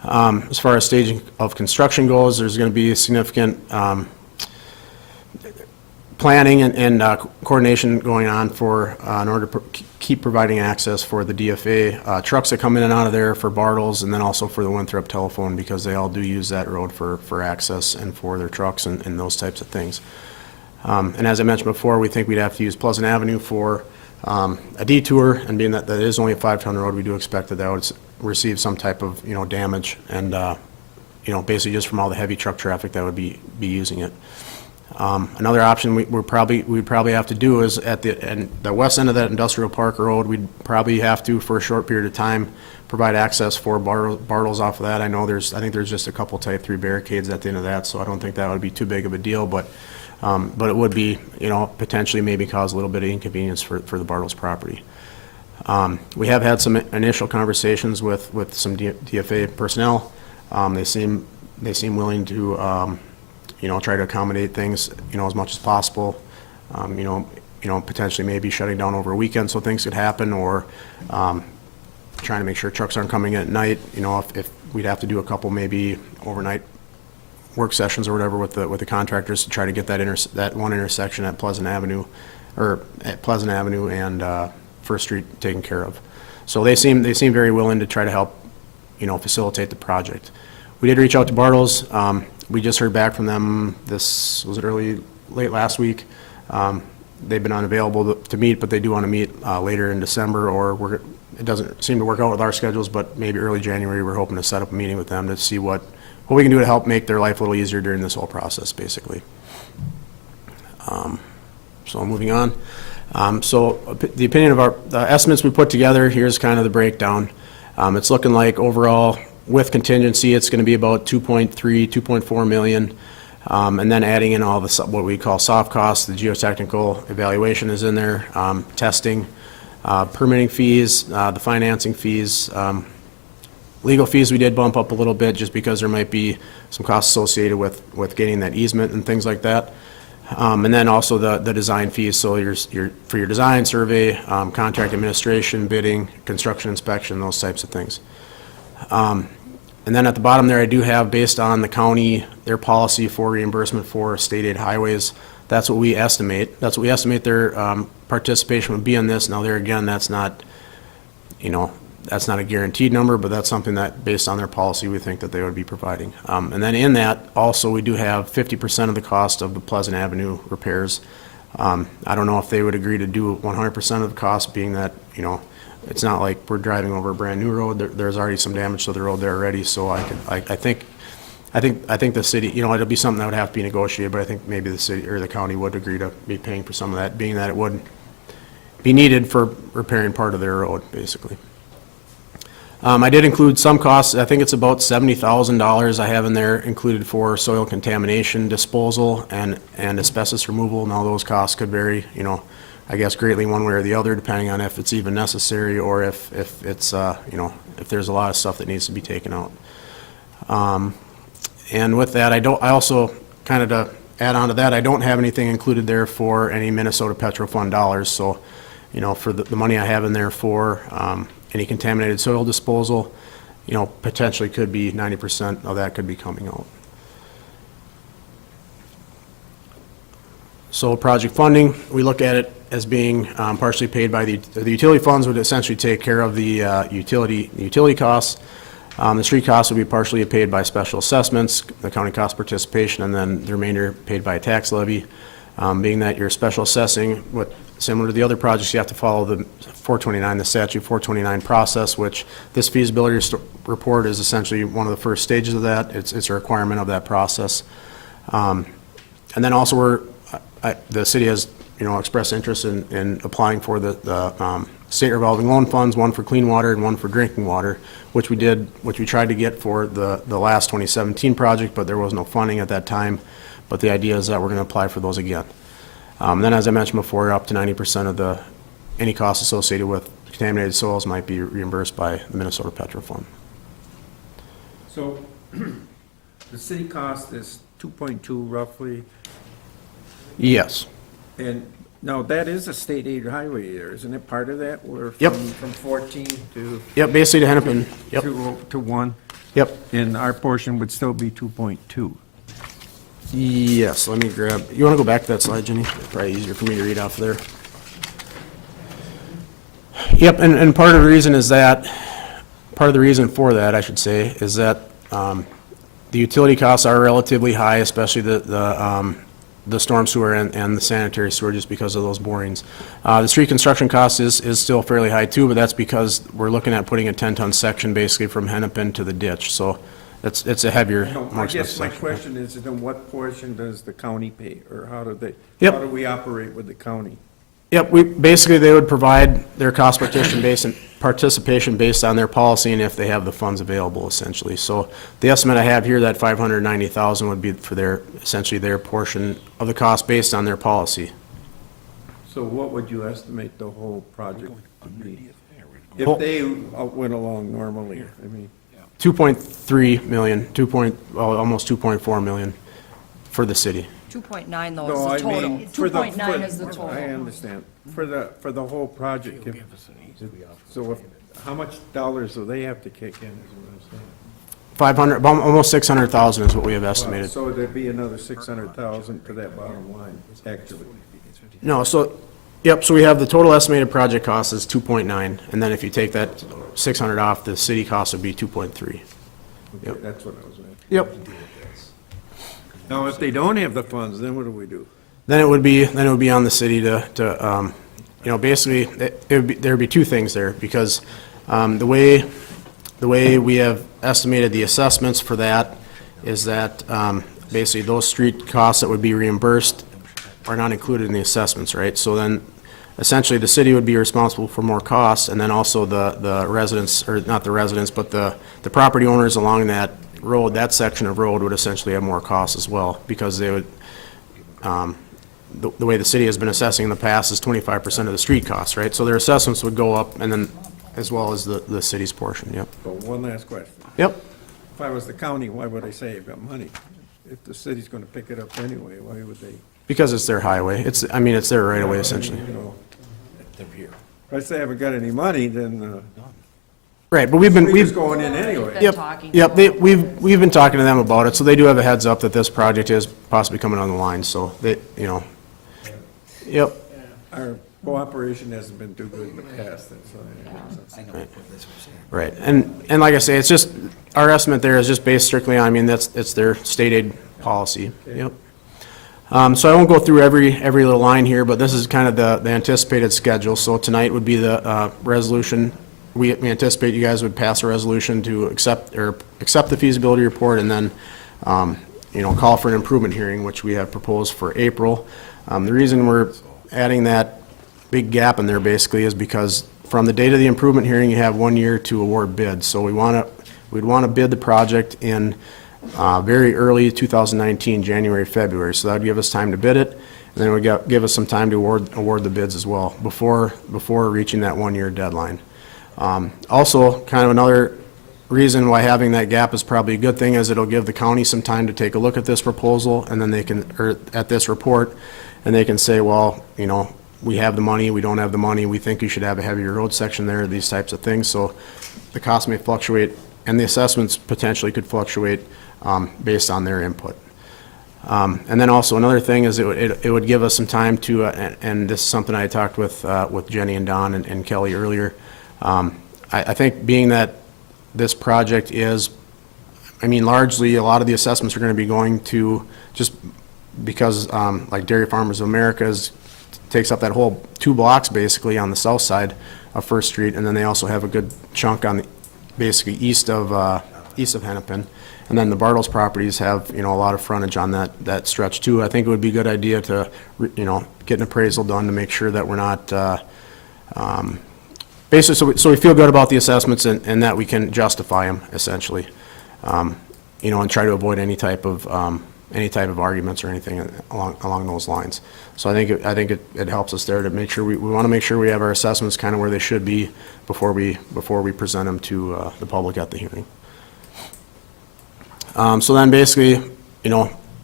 As far as staging of construction goes, there's going to be significant planning and coordination going on in order to keep providing access for the DFA trucks that come in and out of there, for Bartles, and then also for the Winthrop telephone, because they all do use that road for access and for their trucks and those types of things. And as I mentioned before, we think we'd have to use Pleasant Avenue for a detour, and being that is only a 5-ton road, we do expect that would receive some type of damage, and basically just from all the heavy truck traffic that would be using it. Another option we'd probably have to do is at the west end of that industrial park road, we'd probably have to, for a short period of time, provide access for Bartles off of that. I think there's just a couple type 3 barricades at the end of that, so I don't think that would be too big of a deal, but it would be, potentially maybe cause a little bit of inconvenience for the Bartles property. We have had some initial conversations with some DFA personnel. They seem willing to try to accommodate things, as much as possible. Potentially maybe shutting down over a weekend so things could happen, or trying to make sure trucks aren't coming in at night. If we'd have to do a couple maybe overnight work sessions or whatever with the contractors to try to get that one intersection at Pleasant Avenue and First Street taken care of. So they seem very willing to try to help, facilitate the project. We did reach out to Bartles. We just heard back from them. Was it late last week? They've been unavailable to meet, but they do want to meet later in December, or it doesn't seem to work out with our schedules, but maybe early January. We're hoping to set up a meeting with them to see what we can do to help make their life a little easier during this whole process, basically. So moving on. So the opinion of the estimates we put together, here's kind of the breakdown. It's looking like overall, with contingency, it's going to be about 2.4 million. And then adding in all the what we call soft costs, the geotechnical evaluation is in there, testing, permitting fees, the financing fees, legal fees we did bump up a little bit just because there might be some costs associated with getting that easement and things like that. And then also the design fees, so for your design survey, contract administration, bidding, construction inspection, those types of things. And then at the bottom there, I do have, based on the county, their policy for reimbursement for state aid highways, that's what we estimate. That's what we estimate their participation would be in this. Now there again, that's not, that's not a guaranteed number, but that's something that, based on their policy, we think that they would be providing. And then in that, also, we do have 50% of the cost of the Pleasant Avenue repairs. I don't know if they would agree to do 100% of the cost, being that, it's not like we're driving over a brand-new road. There's already some damage to the road there already, so I think the city, it'll be something that would have to be negotiated, but I think maybe the city or the county would agree to be paying for some of that, being that it would be needed for repairing part of their road, basically. I did include some costs. I think it's about $70,000 I have in there included for soil contamination disposal and asbestos removal. Now, those costs could vary, I guess greatly one way or the other, depending on if it's even necessary or if it's, if there's a lot of stuff that needs to be taken out. And with that, I also, kind of to add on to that, I don't have anything included there for any Minnesota Petro Fund dollars. So, for the money I have in there for any contaminated soil disposal, potentially could be 90% of that could be coming out. So project funding, we look at it as being partially paid by the utility funds would essentially take care of the utility costs. The street costs would be partially paid by special assessments, the county cost participation, and then the remainder paid by a tax levy. Being that you're special assessing, similar to the other projects, you have to follow the 429, the statute 429 process, which this feasibility report is essentially one of the first stages of that. It's a requirement of that process. And then also the city has, expressed interest in applying for the state revolving loan funds, one for clean water and one for drinking water, which we tried to get for the last 2017 project, but there was no funding at that time. But the idea is that we're going to apply for those again. Then, as I mentioned before, up to 90% of any costs associated with contaminated soils might be reimbursed by the Minnesota Petro Fund. So, the city cost is 2.2 roughly, Yes. and now that is a state aid highway there, isn't it part of that? We're Yep. from 14 to Yep, basically to Hennepin. Yep. to 1, Yep. and our portion would still be 2.2. Yes, let me grab, you want to go back to that slide, Jenny? Probably easier for me to read off there. Yep, and part of the reason for that, I should say, is that the utility costs are relatively high, especially the storm sewer and the sanitary sewer, just because of those borings. The street construction cost is still fairly high too, but that's because we're looking at putting a 10-ton section basically from Hennepin to the ditch, so it's a heavier, No, more I guess expensive my section. question is, then what portion does the county pay, or how do they, Yep. how do we operate with the county? Yep, basically, they would provide their cost participation based on their policy and if they have the funds available, essentially. So the estimate I have here, that $590,000 would be for essentially their portion of the cost based on their policy. So what would you estimate the whole project would be? Whole- If they went along normally, I mean, 2.3 million, almost 2.4 million for the city. 2.9 though no, I is the total. mean, for the. 2.9 is the I total. understand, for the whole project. How much dollars do they have to kick in, is what I'm saying? 500, almost 600,000 is what we have estimated. So there'd be another 600,000 to that bottom line, actually. No, so, yep, so we have the total estimated project cost is 2.9, and then if you take that 600 off, the city cost would be 2.3. Okay, that's what I was asking. Yep. Now, if they don't have the funds, then what do we do? Then it would be on the city to basically, there'd be two things there, because the way we have estimated the assessments for that is that basically those street costs that would be reimbursed are not included in the assessments, right? So then, essentially, the city would be responsible for more costs, and then also the residents, or not the residents, but the property owners along that road, that section of road would essentially have more costs as well, because they would, the way the city has been assessing in the past is 25% of the street costs, right? So their assessments would go up, and then, as well as the city's portion, yep. So one last question. Yep. If I was the county, why would I say you've got money? If the city's gonna pick it up anyway, why would they, Because it's their highway. It's their right of way, essentially. you know? If I say I haven't got any money, then, Right, but we've been, He was we've, going in anyway. Been yep, talking yep, to them. we've been talking to them about it, so they do have a heads up that this project is possibly coming on the line, so they, you know. Yep, Our cooperation hasn't been too good in the past, that's why. I know what this was saying. right, and like I say, it's just, our estimate there is just based strictly on, I mean, it's their state aid policy, yep. So I won't go through every little line here, but this is kind of the anticipated schedule. So tonight would be the resolution. We anticipate you guys would pass a resolution to accept the feasibility report and then, call for an improvement hearing, which we have proposed for April. The reason we're adding that big gap in there basically is because from the date of the improvement hearing, you have 1 year to award bids. So we'd want to bid the project in very early 2019, January, February. So that would give us time to bid it, and then it would give us some time to award the bids as well before reaching that 1 year deadline. Also, kind of another reason why having that gap is probably a good thing is it'll give the county some time to take a look at this proposal, and then they can, or at this report, and they can say, well, we have the money, we don't have the money, we think you should have a heavier road section there, these types of things. So the cost may fluctuate, and the assessments potentially could fluctuate based on their input. And then also another thing is it would give us some time to, and this is something I talked with Jenny and Don and Kelly earlier. I think being that this project is, largely a lot of the assessments are going to be going to, just because like Dairy Farmers of America takes up that whole 2 blocks basically on the south side of First Street, and then they also have a good chunk on the, basically east of Hennepin. And then the Bartles properties have, a lot of frontage on that stretch too. I think it would be a good idea to, get an appraisal done to make sure that we're not, basically, so we feel good about the assessments and that we can justify them essentially. And try to avoid any type of arguments or anything along those lines. So I think it helps us there to make sure, we want to make sure we have our assessments kind of where they should be before we present them to the public at the hearing. So then basically,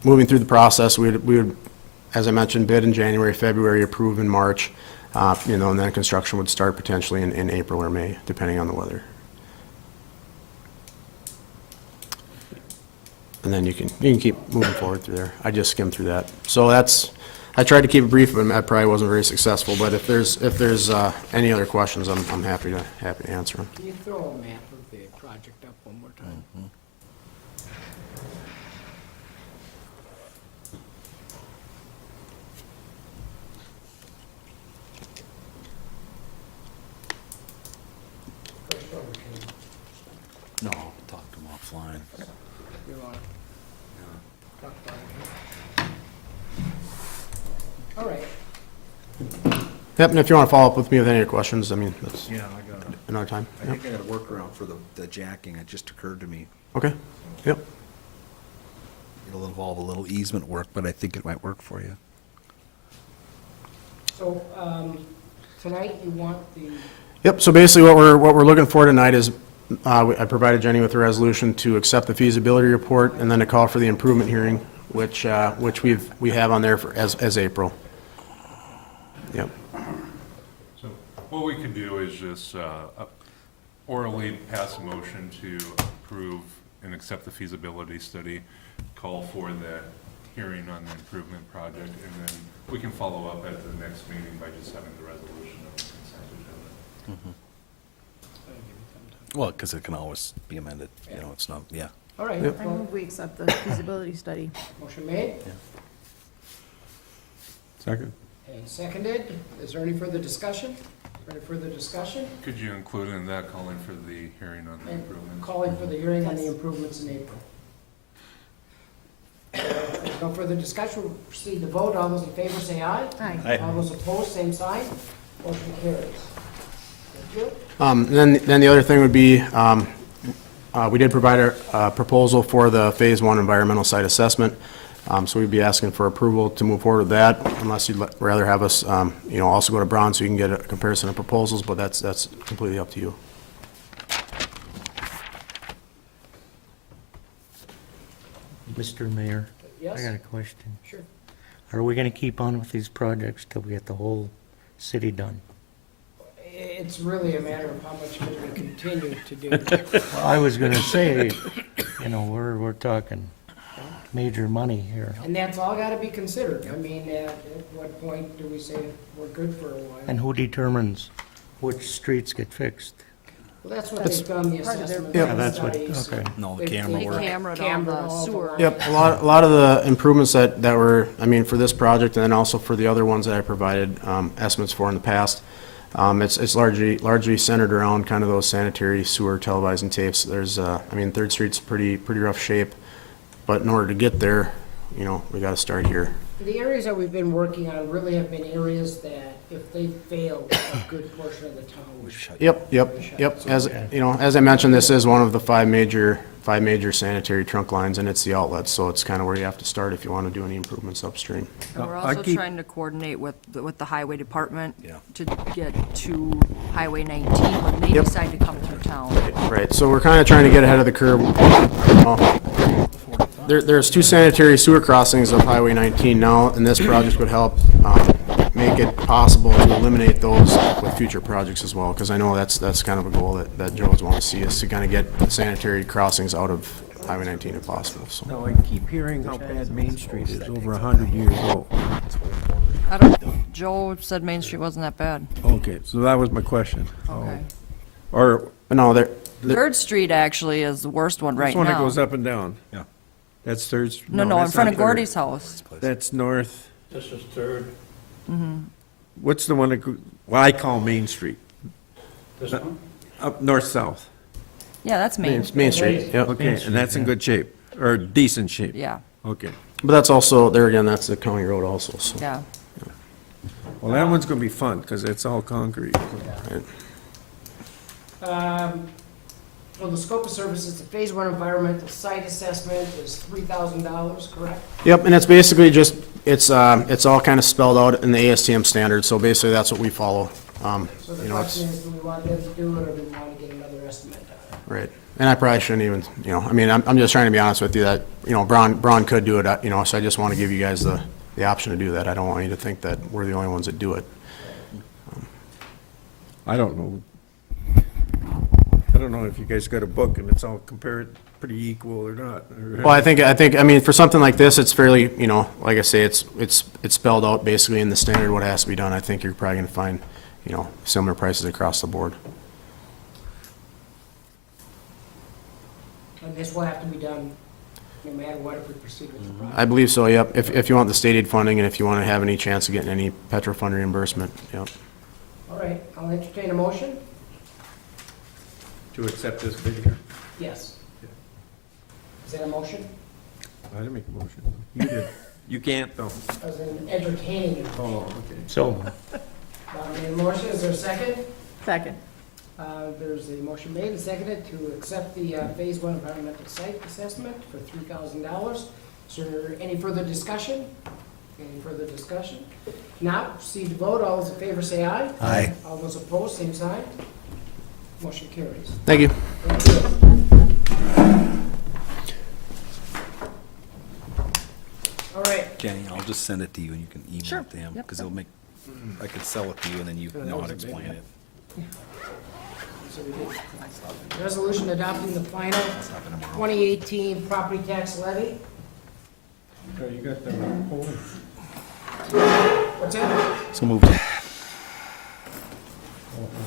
moving through the process, we would, as I mentioned, bid in January, February, approve in March, and then construction would start potentially in April or May, depending on the weather. And then you can keep moving forward through there. I just skimmed through that. So I tried to keep it brief, but I probably wasn't very successful. But if there's any other questions, I'm happy to answer them. Can you throw a map of the project up one more time? First over, can No, I'll talk to him offline. you want to talk about it? All right. Yep, and if you want to follow up with me with any other questions, that's Yeah, I got it. another time. I Yep. think I got a workaround for the jacking. It just occurred to me. Okay, yep. It'll involve a little easement work, but I think it might work for you. So, tonight you want the, Yep, so basically what we're looking for tonight is, I provided Jenny with a resolution to accept the feasibility report and then to call for the improvement hearing, which we have on there as April. Yep, So what we could do is just orally pass a motion to approve and accept the feasibility study, call for the hearing on the improvement project, and then we can follow up at the next meeting by just having the resolution of the consent agenda. Well, because it can always be amended, it's not, yeah. all right, Yep. I well, move we accept the feasibility study. motion made Second. and seconded. Is there any further discussion? Could you include in that calling for the hearing on the And improvements? calling for the hearing on the improvements in April. If there's no further discussion, we'll proceed to vote. All those in favor say aye. Aye. All those opposed, same sign. Motion carries. Thank you. then the other thing would be, we did provide a proposal for the Phase 1 environmental site assessment. So we'd be asking for approval to move forward with that, unless you'd rather have us, also go to Brown so you can get a comparison of proposals, but that's completely up to you. Mr. Mayor, I got Yes, a question. sure. Are we gonna keep on with these projects till we get the whole city done? It's really a matter of how much we can continue to do. Well, I was gonna say, we're talking major money here. And that's all gotta be considered. I mean, at what point do we say we're good for a while? And who determines which streets get fixed? Well, that's what they've done, the part of their- assessment. Yeah, that's what- studies. okay. No, the They- camera they work. Camered all cambered the all sewer. Yep, a lot of the improvements that were, I mean, for this project and then also for the other ones that I provided estimates for in the past, it's largely centered around kind of those sanitary sewer televising tapes. There's, I mean, Third Street's pretty rough shape, but in order to get there, we gotta start here. The areas that we've been working on really have been areas that if they failed, a good portion of the town would shut. Yep. As I mentioned, this is one of the five major sanitary trunk lines, and it's the outlet, so it's kind of where you have to start if you want to do any improvements upstream. And we're I'll also keep- trying to coordinate with the highway department Yeah. to get to Highway 19 when they Yep. decide to come through town. Right, so we're kind of trying to get ahead of the curve. There's two sanitary sewer crossings of Highway 19 now, and this project would help make it possible to eliminate those with future projects as well, because I know that's kind of a goal that Joe's want to see, is to kind of get the sanitary crossings out of Highway 19 if possible, so. Now, I keep hearing how bad Main Street is, over 100 years old. Joe said Main Street wasn't that bad. Okay, so that was my question. Okay. Or No, Third Street actually is the worst one right this one that now. goes up and down? Yeah. That's Third? No, in that's front not of Third. Gordy's house. That's north. This is Third, What's the one that, well, I call Main Street, this one? up north-south. Yeah, that's Main. Main Street, yep. Okay, and that's in good shape, or decent shape? Yeah, Okay. But that's also, there again, that's the county road also, so. yeah. Well, that one's gonna be fun, because it's all concrete. For the scope of services, the Phase 1 environmental site assessment is $3,000, correct? Yep, and it's basically just, it's all kind of spelled out in the ASTM standards, so basically that's what we follow. So the You know, it's, question is, do we want them to do it, or do we want to get another estimate on it? right, and I probably shouldn't even, I mean, I'm just trying to be honest with you that, Braun could do it, so I just want to give you guys the option to do that. I don't want you to think that we're the only ones that do it. I don't know. I don't know if you guys got a book and it's all compared pretty equal or not. or- Well, I think, I mean, for something like this, it's fairly, like I say, it's spelled out basically in the standard what has to be done. I think you're probably gonna find, similar prices across the board. And this will have to be done no matter what if we proceed with the project. I believe so, yep, if you want the state aid funding and if you want to have any chance of getting any Petro fund reimbursement, yep. All right, I'll entertain a motion. To accept this bid here. Yes. Is that a motion? I didn't make a motion. You did. You can't, though. As in entertaining it. Oh, okay. So, Bob made a motion, is there a second? Second. There's a motion made and seconded to accept the Phase 1 environmental site assessment for $3,000. Is there any further discussion? Any further discussion? Now, proceed to vote. All those in favor say aye. Aye. All those opposed, same sign. Motion carries. Thank you. Thank you. All right, Jenny, I'll just send it to you and you can email Sure. it to him, Yep. because it'll make, I could sell it to you and then you know how to explain it. so we did. Resolution adopting the final 2018 property tax levy. So you got the report? What's that? So moved.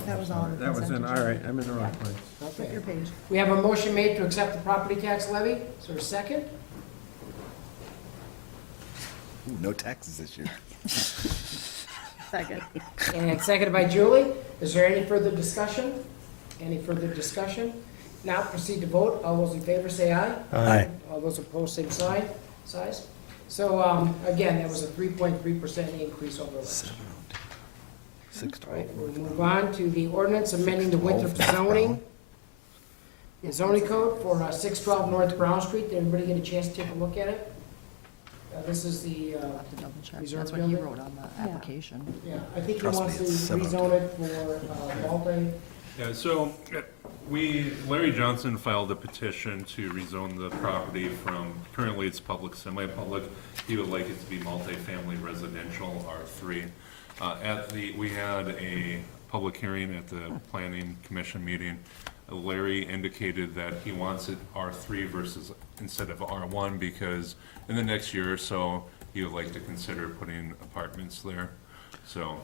That was all. That was in, all right, I'm in the wrong place. Okay. Your page. We have a motion made to accept the property tax levy. Is there a second? Ooh, no taxes this year. Second. And seconded by Julie. Is there any further discussion? Any further discussion? Now proceed to vote. All those in favor say aye. Aye. All those opposed, same sign, size. So, again, that was a 3.3% increase over last year. 6 All right, we'll move on to the ordinance amending the Winthrop zoning. The zoning code for 612 North Brown Street. Did everybody get a chance to take a look at it? This is the, I'll have to double check. Reserve That's what he building? wrote on the Yeah. application. yeah, I think he Trust wants me, to it's 7. rezone it for multi. Yeah, so Larry Johnson filed a petition to rezone the property from, currently it's public, semi-public. He would like it to be multifamily residential, R3. We had a public hearing at the planning commission meeting, Larry indicated that he wants it R3 versus, instead of R1, because in the next year or so, he would like to consider putting apartments there. So,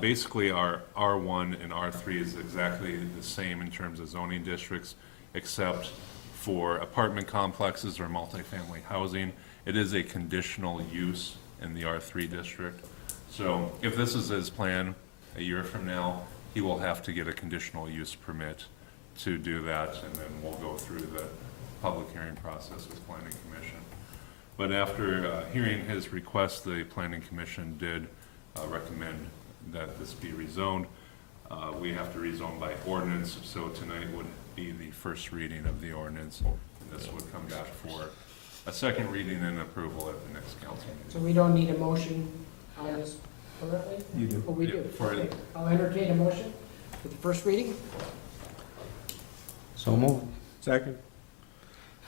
basically, our R1 and R3 is exactly the same in terms of zoning districts, except for apartment complexes or multifamily housing. It is a conditional use in the R3 district. So if this is his plan, a year from now, he will have to get a conditional use permit to do that, and then we'll go through the public hearing process with planning commission. But after hearing his request, the planning commission did recommend that this be rezoned. We have to rezone by ordinance, so tonight would be the first reading of the ordinance. And this would come back for a second reading and approval at the next council So meeting. we don't need a motion on this currently? You do. Oh, we do. Yeah, for- Okay. I'll entertain a motion for the first reading. So moved. Second?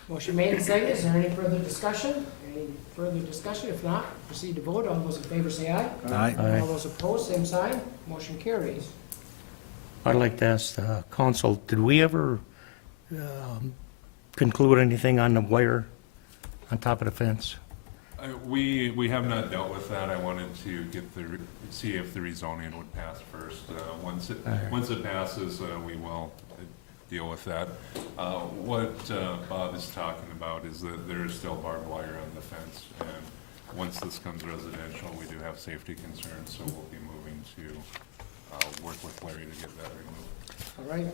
Motion made and seconded. Is there any further discussion? Any further discussion? If not, proceed to vote. All those in favor say aye. Aye. Aye. All those opposed, same sign. Motion carries. I'd like to ask the council, did we ever conclude anything on the wire on top of the fence? We have not dealt with that. I wanted to get see if the rezoning would pass first. Once it passes, we will deal with that. What Bob is talking about is that there is still barbed wire on the fence, and once this comes residential, we do have safety concerns, so we'll be moving to work with Larry to get that removed. All right.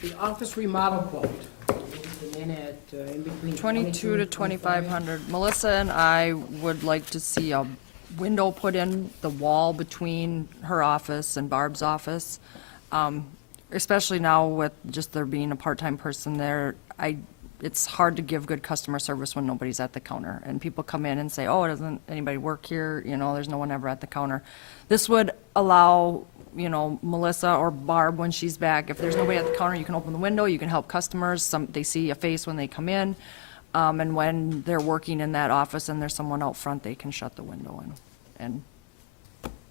The office remodel quote. We came in at, in between 22 to 2,500. Melissa and I would like to see a window put in the wall between her office and Barb's office. Especially now with just there being a part-time person there, it's hard to give good customer service when nobody's at the counter. And people come in and say, oh, doesn't anybody work here? You know, there's no one ever at the counter. This would allow, you know, Melissa or Barb, when she's back, if there's nobody at the counter, you can open the window, you can help customers. They see a face when they come in. And when they're working in that office and there's someone out front, they can shut the window and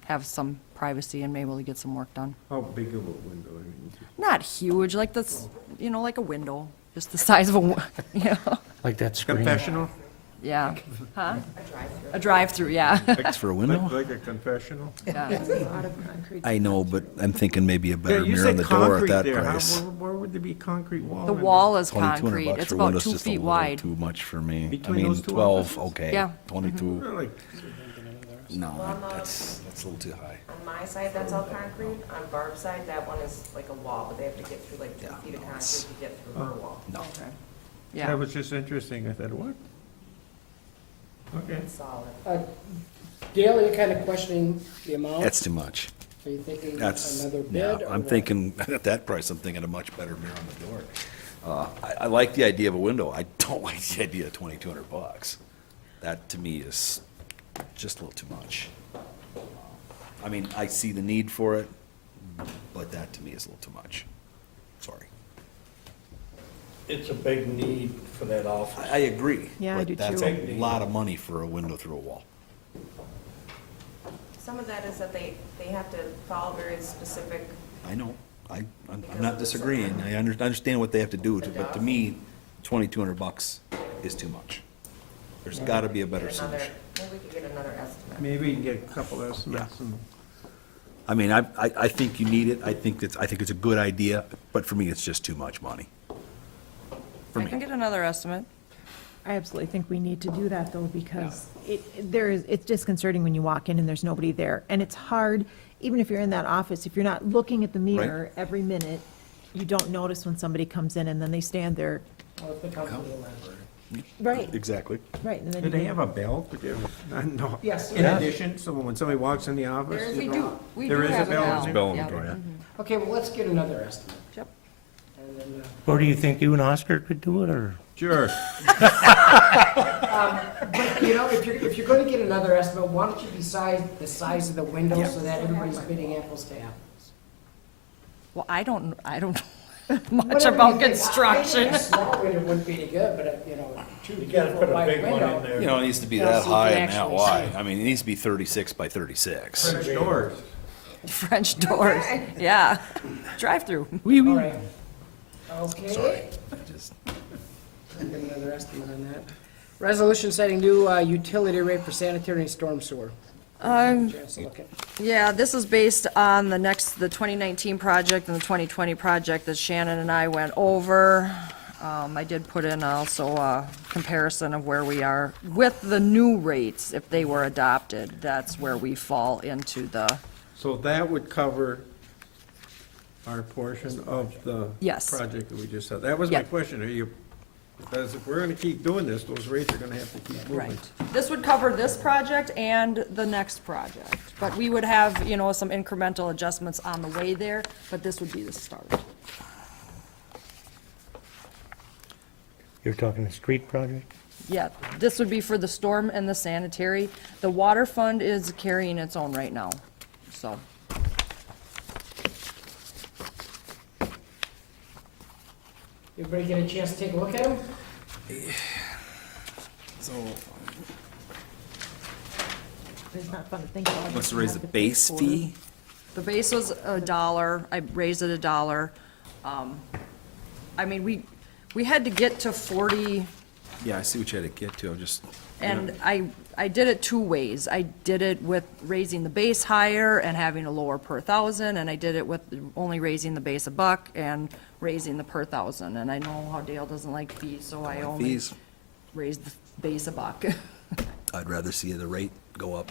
have some privacy and be able to get some work done. How big of a window? I mean, Not huge, like this, you know, like a window, just the size of a, you know, Like that screen? confessional? yeah. Huh? A drive-through, yeah. Thanks for a window? Like a confessional? Yeah. I know, but I'm thinking maybe a Yeah, better you mirror on said the door at concrete that there. price. Where would there be concrete wall? The in there? wall is 2,200 concrete, bucks it's for about windows, 2 just a feet little wide. Too much for me. I Between mean, those two 12, offices? okay. Yeah. 22, They're like, no, that's a little too high. On my side, that's all concrete. On Barb's side, that one is like a wall, but they have to get through like 2 Yeah, feet of no, concrete it's- to get through her wall. No. Yeah. that was just interesting. I thought, what? Okay. It's solid. Gail, you're kind of questioning the amount? That's too much. Are you thinking That's, another yeah, bid? or I'm what? thinking, at that price, I'm thinking a much better mirror on the door. I like the idea of a window. I don't like the idea of 2,200 bucks. That, to me, is just a little too much. I mean, I see the need for it, but that, to me, is a little too much. Sorry. It's a big need for that office. I agree. Yeah, I but do That's too. a lot of money for a window through a wall. Some of that is that they have to follow very specific, I know. I'm not disagreeing. I understand what they have to do, but to me, 2,200 bucks is too much. There's gotta be a better get another, solution. maybe we could get another estimate. Maybe you can get a couple estimates and. I mean, I think you need it. I think it's a good idea, but for me, it's just too much money. For I can me. get another estimate. I absolutely think we need to do that, though, because it's disconcerting when you walk in and there's nobody there. And it's hard, even if you're in that office, if you're not looking at the mirror every minute, you don't notice when somebody comes in and then they stand there. Or if they come to the library. Right, Exactly. right. And then Do you they go- have a bell? No. Yes. In addition, so when somebody walks in the office, There is We a do, bell. we There do is a have a bell, bell. is there? Bell on the Yeah. door, yeah. Okay, well, let's get another estimate. Yep. And then, Or do you think you and Oscar could do it, or? sure. but, you know, if you're gonna get another estimate, why don't you decide the size of the window so that everybody's bidding apples to apples? Well, I don't know much Whatever you about think. I construction. think a small window wouldn't be any good, but, you know, 2 You to gotta 3 put foot a wide big one window. in there. You know, it needs to be Yeah, that so you high can and that actually wide. see. I mean, it needs to be 36 by 36. French doors. French doors, yeah, drive-through. All right. Okay. Just- I'll get another estimate on that. Resolution setting new utility rate for sanitary and storm sewer. Chance to look at. Yeah, this is based on the 2019 project and the 2020 project that Shannon and I went over. I did put in also a comparison of where we are with the new rates, if they were adopted, that's where we fall into the, So that would cover our portion of the Yes. project that we just said. That was my Yeah. question. Are you, because if we're gonna keep doing this, those rates are gonna have to keep moving. right. This would cover this project and the next project, but we would have, some incremental adjustments on the way there, but this would be the start. You're talking a street project? Yeah, this would be for the storm and the sanitary. The water fund is carrying its own right now, so. Everybody get a chance to take a look at them? So, It's not fun to think about. wants to raise the base fee? The base was $1, I raised it $1. We had to get to 40, Yeah, I see what you had to get to, I'm just, and I did it two ways. I did it with raising the base higher and having a lower per thousand, and I did it with only raising the base $1 and raising the per thousand. And I know how Dale doesn't like fees, so I only fees. raised the base $1. I'd rather see the rate go up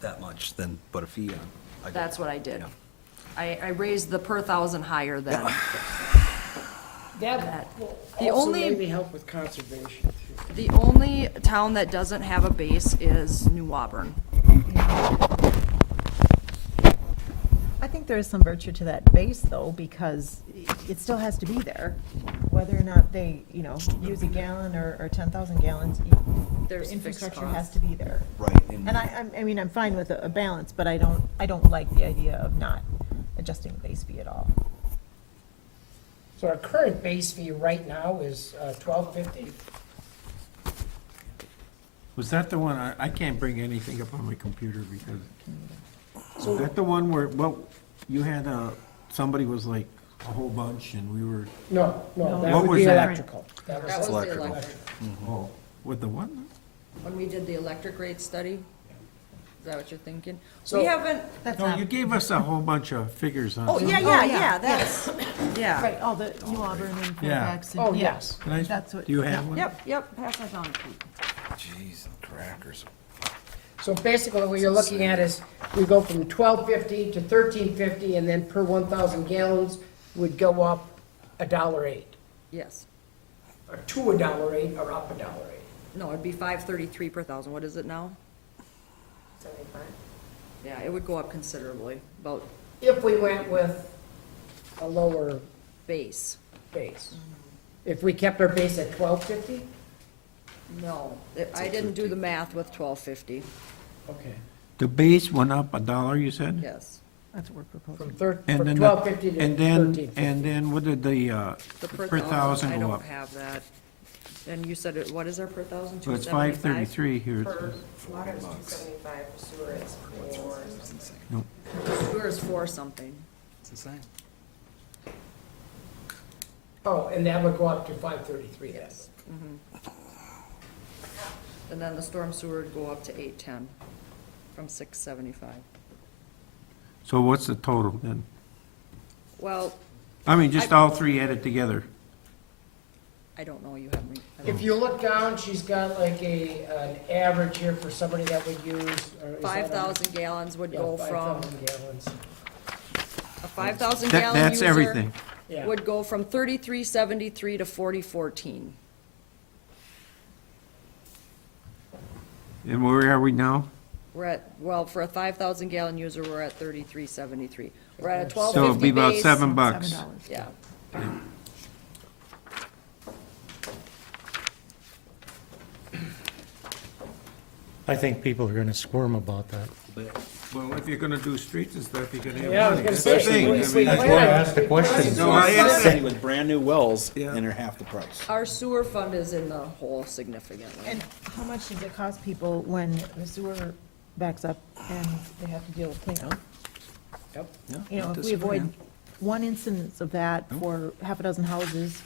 that much than put a fee on. That's what I did. Yeah. I raised the per thousand higher than. That will The also only- maybe help with conservation too. The only town that doesn't have a base is New Auburn. I think there is some virtue to that base, though, because it still has to be there. Whether or not they, use a gallon or 10,000 gallons, There's the fixed infrastructure has costs. to be there. Right. And I'm fine with a balance, but I don't like the idea of not adjusting the base fee at all. So our current base fee right now is $12.50. Was that the one, I can't bring anything up on my computer because, was So, that the one where, you had somebody was like a whole bunch and we were, no, No. that What would was be that? electrical. That That was the electrical. electric. oh, with the one? When we did the electric rate study, is that what you're thinking? So- We haven't, That's No, not, you gave us a whole bunch of figures on. oh, some- yeah, that's, yeah. right, all the New Auburn and Yeah. Fairfax. Oh, and- yes. Can I- That's what. Do you have one? Yep, pass that down to Pete. Jeez, crackers. So basically, what you're looking at is, we go from $12.50 to $13.50, and then per 1,000 gallons would go up $1.08, Yes. or to $1.08, or up $1.08. No, it'd be $5.33 per thousand. What is it now? 75? Yeah, it would go up considerably, about If we went with a lower base. base. If we kept our base at $12.50? No, I didn't do the math with $12.50, Okay. The base went up $1, you said? yes. That's what we're proposing. From And then, $12.50 to and then, $13.50. and then what did the, The per thousand I go up? don't have that. And you said, what is our per thousand? So it's 275? $5.33 here. it For says. water is 275, sewer is 4. Sewer is four something. It's the same. Oh, and that would go up to $5.33 then? Yes. And then the storm sewer would go up to $8.10 from $6.75. So what's the total then? Well, I mean, just all three added together. I don't know, you have me. I don't If you look down, she's got like an average here for somebody that would use. or is that a- 5,000 gallons would Yeah, go from, 5,000 gallons. a 5,000 That, gallon that's user everything. Yeah. would go from 33.73 to 40.14. And where are we now? We're at, well, for a 5,000 gallon user, we're at 33.73. We're at a So So it'll 12.50 be about base. $7. $7. Yeah. I think people are gonna squirm about that. Well, if you're gonna do streets and stuff, you're gonna have money. Yeah, I was gonna That's say, the thing. I we mean, plan that's why I on- asked the question. No, I asked City with brand new wells, Yeah. and they're half the price. Our sewer fund is in the hole significantly. And how much does it cost people when the sewer backs up and they have to deal with cleanup? Yep. Yeah, You know, not if we avoid disagreeing. one instance of that for half a dozen houses,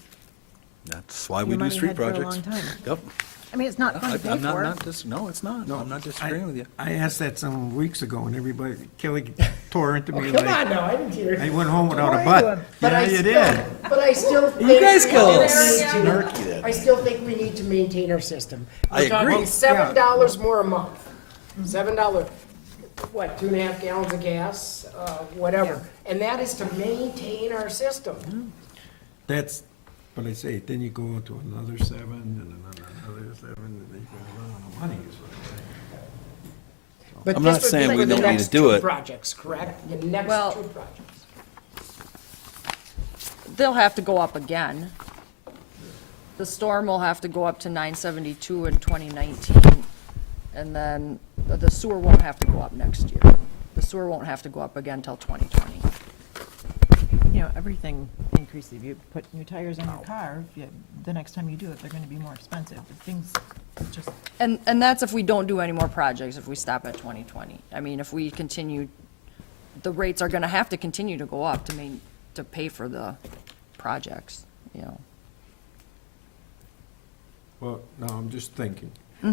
That's why we your do money street had for a projects. long time. Yep. I mean, it's not fun to pay I'm not, for. no, it's not. I'm not disagreeing with you. I asked that some weeks ago, and everybody, Kelly tore into Oh, me come on like, now, I didn't hear. I went home without What a are you butt. doing? But Yeah, I you still- did. But I still think. You guys go we need to- snarky then. I still think we need to maintain our system. I We're talking agree. $7 more a month. $7, what, 2.5 gallons of gas, whatever. And that is to maintain our system. That's, but I say, then you go to another 7, and another 7, and then you go run out of money, is what I'm saying. But I'm this not would saying be we for the don't need to next do two it. projects, correct? The next Well- two projects. They'll have to go up again. The storm will have to go up to 972 in 2019, and then the sewer won't have to go up next year. The sewer won't have to go up again till 2020. You know, everything increases. If you put new tires on your car, the next time you do it, they're gonna be more expensive. But things just, And that's if we don't do any more projects, if we stop at 2020. I mean, if we continue, the rates are gonna have to continue to go up to pay for the projects, you know. Well, no, I'm just thinking. You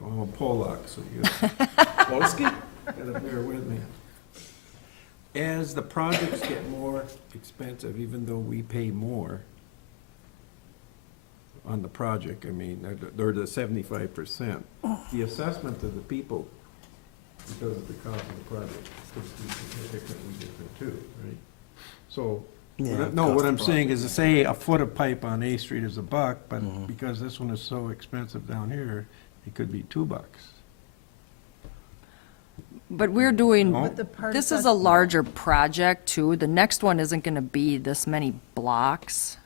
know, I'm a Pollock, so you gotta bear with me. As the projects get more expensive, even though we pay more on the project, I mean, they're the 75%, the assessment to the people, because of the cost of the project, could be significantly different too, right? So, no, what I'm saying is, to say a foot of pipe on A Street is $1, but because this one is so expensive down here, it could be $2. But we're doing, No. but the part. this is a larger project too. The next one isn't gonna be this many blocks.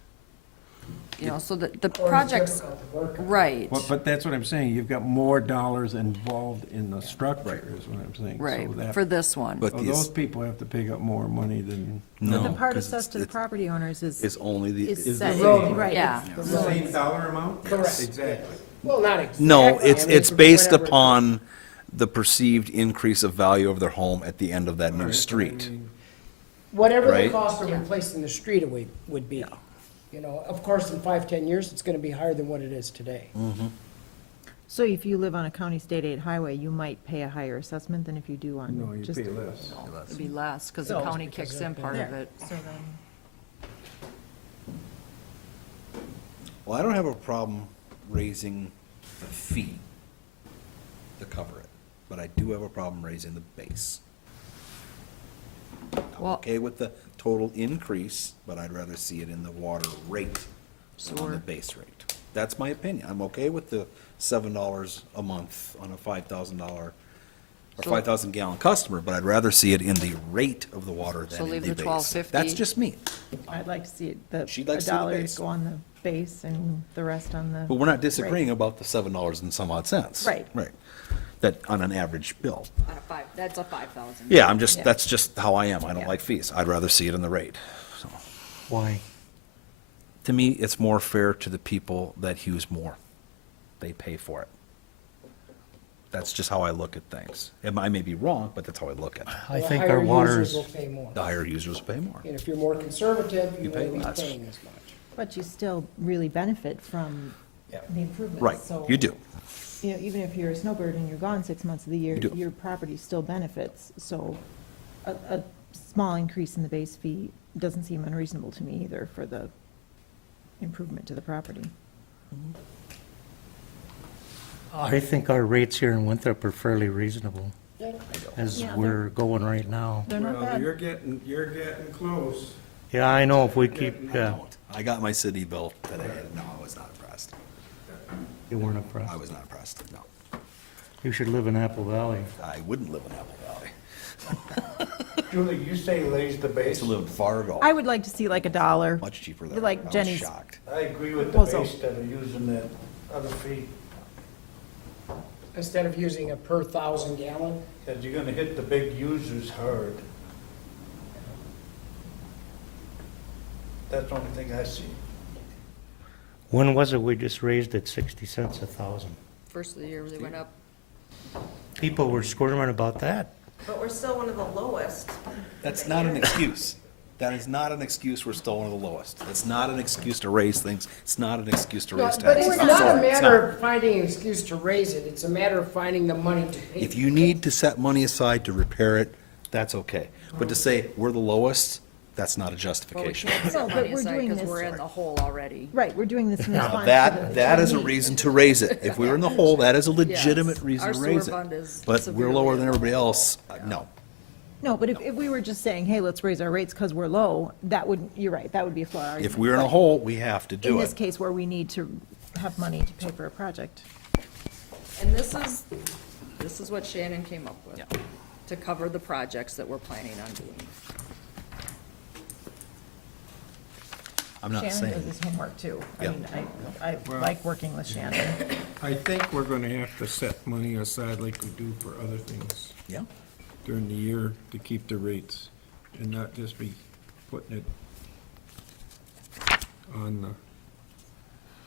You know, so the Or it's project's, difficult to work on. right, But that's what I'm saying, you've got more dollars involved in the structure, is what I'm saying. So right, that- for this one. But so the, those people have to pick up more money than. no. The part 'cause assessed to the it's- property owners Is only the, is is set, the road, right. Yeah. it's The the same roads. dollar amount? Correct. Exactly. Well, not exactly. No, I mean, it's based whatever. upon the perceived increase of value of their home at the end of that new Right, street. I mean, Whatever the Right? cost of replacing the street would be. You know, of course, in 5, 10 years, it's gonna be higher than what it is today. So if you live on a county state aid highway, you might pay a higher assessment than if you do on No, you just. pay less. It'd be less, because the So- county because kicks of- in part of There. it. So then, Well, I don't have a problem raising the fee to cover it, but I do have a problem raising the base. I'm Well- okay with the total increase, but I'd rather see it in the water rate than on the Sewer. base rate. That's my opinion. I'm okay with the $7 a month on a $5,000 or So- 5,000 gallon customer, but I'd rather see it in the rate of the water So than in leave the the base. $12.50. That's just me. I'd like to see it, She'd a like to see the dollar base. go on the base and the rest on the. But we're not disagreeing about the $7 and some odd cents. Right. Right. That, on an average bill. That's a 5,000. Yeah, Yeah. that's just how I am. I don't Yeah. like fees. I'd rather see it in the rate. So, Why? to me, it's more fair to the people that use more. They pay for it. That's just how I look at things. I may be wrong, but that's how I look at it. I The think higher our users water's, will pay more. The higher users pay more. And if you're more conservative, You you pay won't be less. paying as much. But you still really benefit from Yeah. the improvements. Right, So, you do. You know, even if you're a snowbird and you're gone 6 months of the year, You do. your property still benefits. So a small increase in the base fee doesn't seem unreasonable to me either for the improvement to the property. I think our rates here in Winthrop are fairly reasonable Yeah. as Yeah, we're going right now. They're not Well, bad. you're getting close. Yeah, I know if we keep, I yeah, don't. I got my city bill today. No, I was not impressed. you weren't I impressed. was not impressed, no. You should live in Apple Valley. I wouldn't live in Apple Valley. Julie, you say raise the I used to live in Fargo. I would like to see like a dollar. Much cheaper than Like I was Jenny's. shocked. I agree with the Well, so- base instead of using that other fee, Instead of using a per 1,000 gallon, because you're gonna hit the big users hard. That's the only thing I see. When was it we just raised it 60 cents a thousand? First of the year, they went up. People were squirming about that. But we're still one of the lowest That's not an excuse. That is not an excuse we're still one of the lowest. It's not an excuse to raise things. It's not an excuse to No, raise but taxes. it's not a Sorry, it's matter not. of finding an excuse to raise it, it's a matter of finding the money to pay. If you need to set money aside to repair it, that's okay. But to say we're the lowest, that's not a Well, we justification. can't No, set but money we're aside doing because this- we're in the hole already. Right, we're doing this in response Now, to that the is a need. reason to raise it. If we were in the hole, that is a legitimate Yes. reason Our to sewer raise it. fund is But we're severely lower than low. everybody else, no. No, but if we were just saying, hey, let's raise our rates because we're low, that would, you're right, that would be a flawed argument. If we're in a But hole, we have to in do this it. case where we need to have money to pay for a project. And this is what Shannon came up with, to cover the projects that we're planning on doing. I'm not Shannon does saying, his homework too. I Yeah. mean, I like working with Shannon. I think we're gonna have to set money aside like we do for other things yeah. during the year to keep the rates and not just be putting it on the,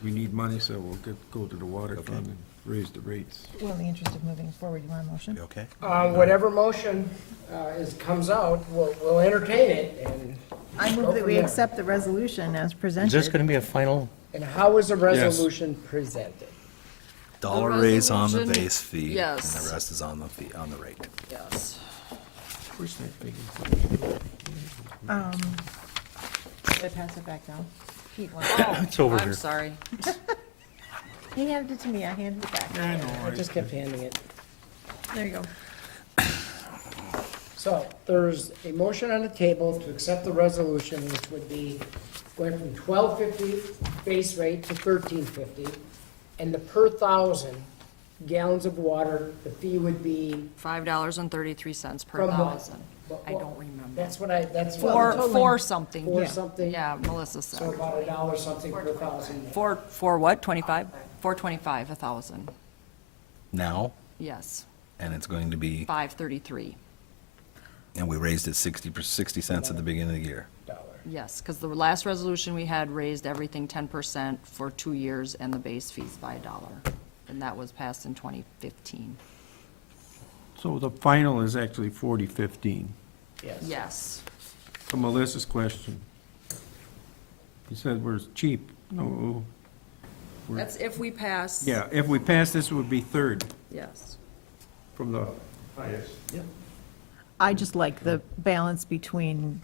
we need money, so we'll go to the water fund and raise the rates. Well, in the interest of moving forward, you want a motion? You okay? Whatever motion comes out, we'll entertain it, and. I go move that from we there. accept the resolution as Is this presented. gonna be a final? And how is the resolution presented? Dollar raise on the resolution- base fee. yes. And the rest is on the fee, on the rate. Yes. Where's that figure? Should I pass it back down? Pete wants It's over I'm here. sorry. He handed it to me, I handed it back. I just kept handing it. There you go. So, there's a motion on the table to accept the resolution, which would be going from $12.50 base rate to $13.50, and the per 1,000 gallons of water, the fee would be. $5.33 per From what? thousand. what- I what- don't remember. That's what that's what. Well, For, totally. for something. For Yeah. something, Yeah, Melissa so said. about $1 something per 1,000. For what, 25? 425, 1,000, Now, yes, and it's going to be, 533, and we raised it 60 cents at the beginning of the year. yes, because the last resolution we had raised everything 10% for 2 years and the base fees by $1, and that was passed in 2015. So the final is actually 4015. Yes. Yes, So Melissa's question. You said we're cheap. No. we're- that's if we pass. Yeah, if we pass this, it would be third Yes. from the highest. I just like the balance between